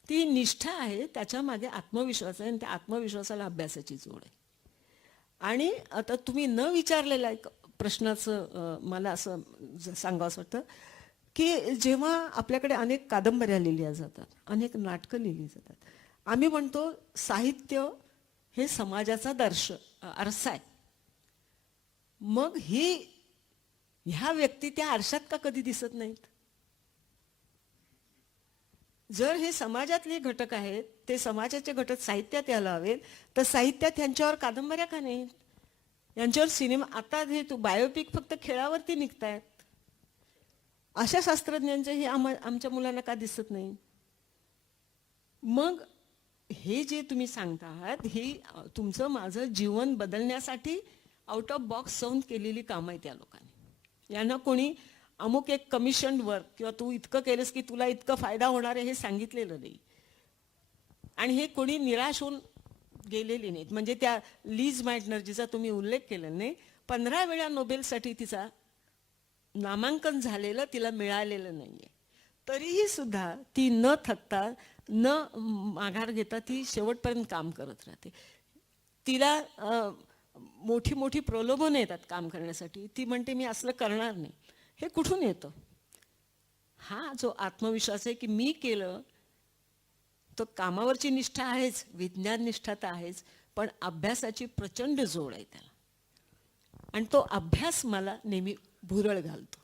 ती निष्ठा आहे, त्याच्या मागे आत्मविश्वास आहे आणि त्या आत्मविश्वासाला अभ्यासाची जोड आहे. आणि आता तुम्ही न विचारलेल्या एक प्रश्नाचं मला असं सांगावंसं वाटतं की जेव्हा आपल्याकडे अनेक कादंबऱ्या लिहिल्या जातात, अनेक नाटकं लिहिली जातात, आम्ही म्हणतो साहित्य हे समाजाचा आरसा आहे. मग ह्या व्यक्ती त्या आरशात का कधी दिसत नाहीत? जर हे समाजातले घटक आहेत, ते समाजाचे घटक साहित्यात यायला हवेत, तर साहित्यात यांच्यावर कादंबऱ्या का नाहीत? यांच्यावर सिनेमा, आता हे बायोपिक फक्त खेळावरती निघतायत. अशा शास्त्रज्ञांचंही आमच्या मुलांना का दिसत नाही? मग हे जे तुम्ही सांगता आहात हे तुमचं माझं जीवन बदलण्यासाठी आउट ऑफ बॉक्स जाऊन केलेली कामं आहेत या लोकांनी. यांना कोणी अमुक एक कमिशन वर्क किंवा तू इतकं केलंस की तुला इतकं फायदा होणार आहे हे सांगितलेलं नाही. आणि हे कोणी निराश होऊन गेलेली नाहीत. म्हणजे त्या लीज माइटनर जिचा तुम्ही उल्लेख केला नाही, 15 वेळा नोबेलसाठी तिचा नामांकन झालेलं तिला मिळालेलं नाहीये. तरीही सुद्धा ती न थकता न माघार घेता ती शेवटपर्यंत काम करत राहते. तिला मोठी मोठी प्रलोभन येतात काम करण्यासाठी. ती म्हणते मी असलं करणार नाही. हे कुठून येतं? हा जो आत्मविश्वास आहे की मी केलं, तो कामावरची निष्ठा आहेच, विज्ञान निष्ठा तर आहेच, पण अभ्यासाची प्रचंड जोड आहे त्याला. आणि तो अभ्यास मला नेहमी भुरळ घालतो.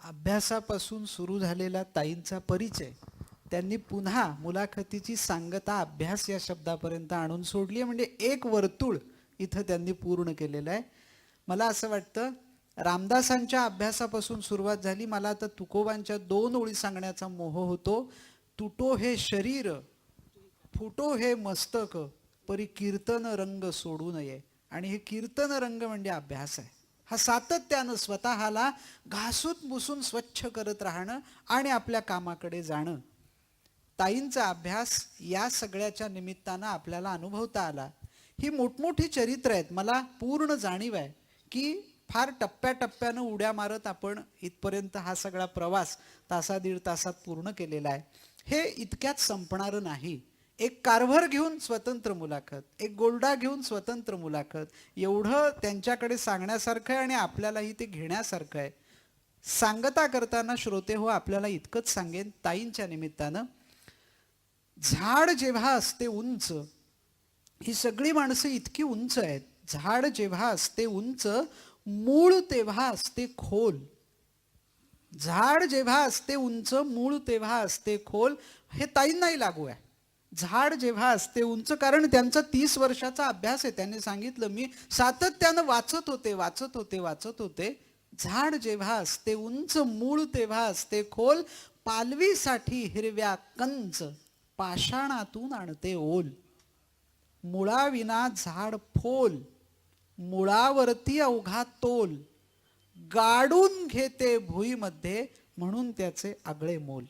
अभ्यासापासून सुरू झालेला ताईंचा परिचय त्यांनी पुन्हा मुलाखतीची सांगता अभ्यास या शब्दापर्यंत आणून सोडली. म्हणजे एक वर्तुळ इथं त्यांनी पूर्ण केलेलं आहे. मला असं वाटतं रामदासांच्या अभ्यासापासून सुरुवात झाली. मला आता तुकोबांच्या 2 ओळी सांगण्याचा मोह होतो. तुटो हे शरीर, फुटो हे मस्तक, परी कीर्तन रंग सोडू नये. आणि हे कीर्तन रंग म्हणजे अभ्यास आहे. हा सातत्यानं स्वतःला घासून पुसून स्वच्छ करत राहणं आणि आपल्या कामाकडे जाणं. ताईंचा अभ्यास या सगळ्याच्या निमित्तानं आपल्याला अनुभवता आला. ही मोठमोठी चरित्र आहेत. मला पूर्ण जाणीव आहे की फार टप्प्याटप्प्यानं उड्या मारत आपण इथपर्यंत हा सगळा प्रवास 1.5 तासात पूर्ण केलेला आहे. हे इतक्यात संपणारं नाही. एक कारभार घेऊन स्वतंत्र मुलाखत, एक गोल्डा घेऊन स्वतंत्र मुलाखत, एवढं त्यांच्याकडे सांगण्यासारखं आहे आणि आपल्यालाही ते घेण्यासारखं आहे. सांगता करताना श्रोते हो आपल्याला इतकंच सांगेन ताईंच्या निमित्तानं, झाड जेव्हा असते उंच, ही सगळी माणसं इतकी उंच आहेत. झाड जेव्हा असते उंच, मूळ तेव्हा असते खोल. झाड जेव्हा असते उंच, मूळ तेव्हा असते खोल. हे ताईंनाही लागू आहे. झाड जेव्हा असते उंच, कारण त्यांचा 30 वर्षाचा अभ्यास आहे. त्यांनी सांगितलं मी सातत्यानं वाचत होते. झाड जेव्हा असते उंच, मूळ तेव्हा असते खोल. पालवीसाठी हिरव्या कंच, पाषाणातून आणते ओल. मुळाविना झाड फोल, मुळावरती अवघा तोल. गाडून घेते भुईमध्ये, म्हणून त्याचे आगळे मोल.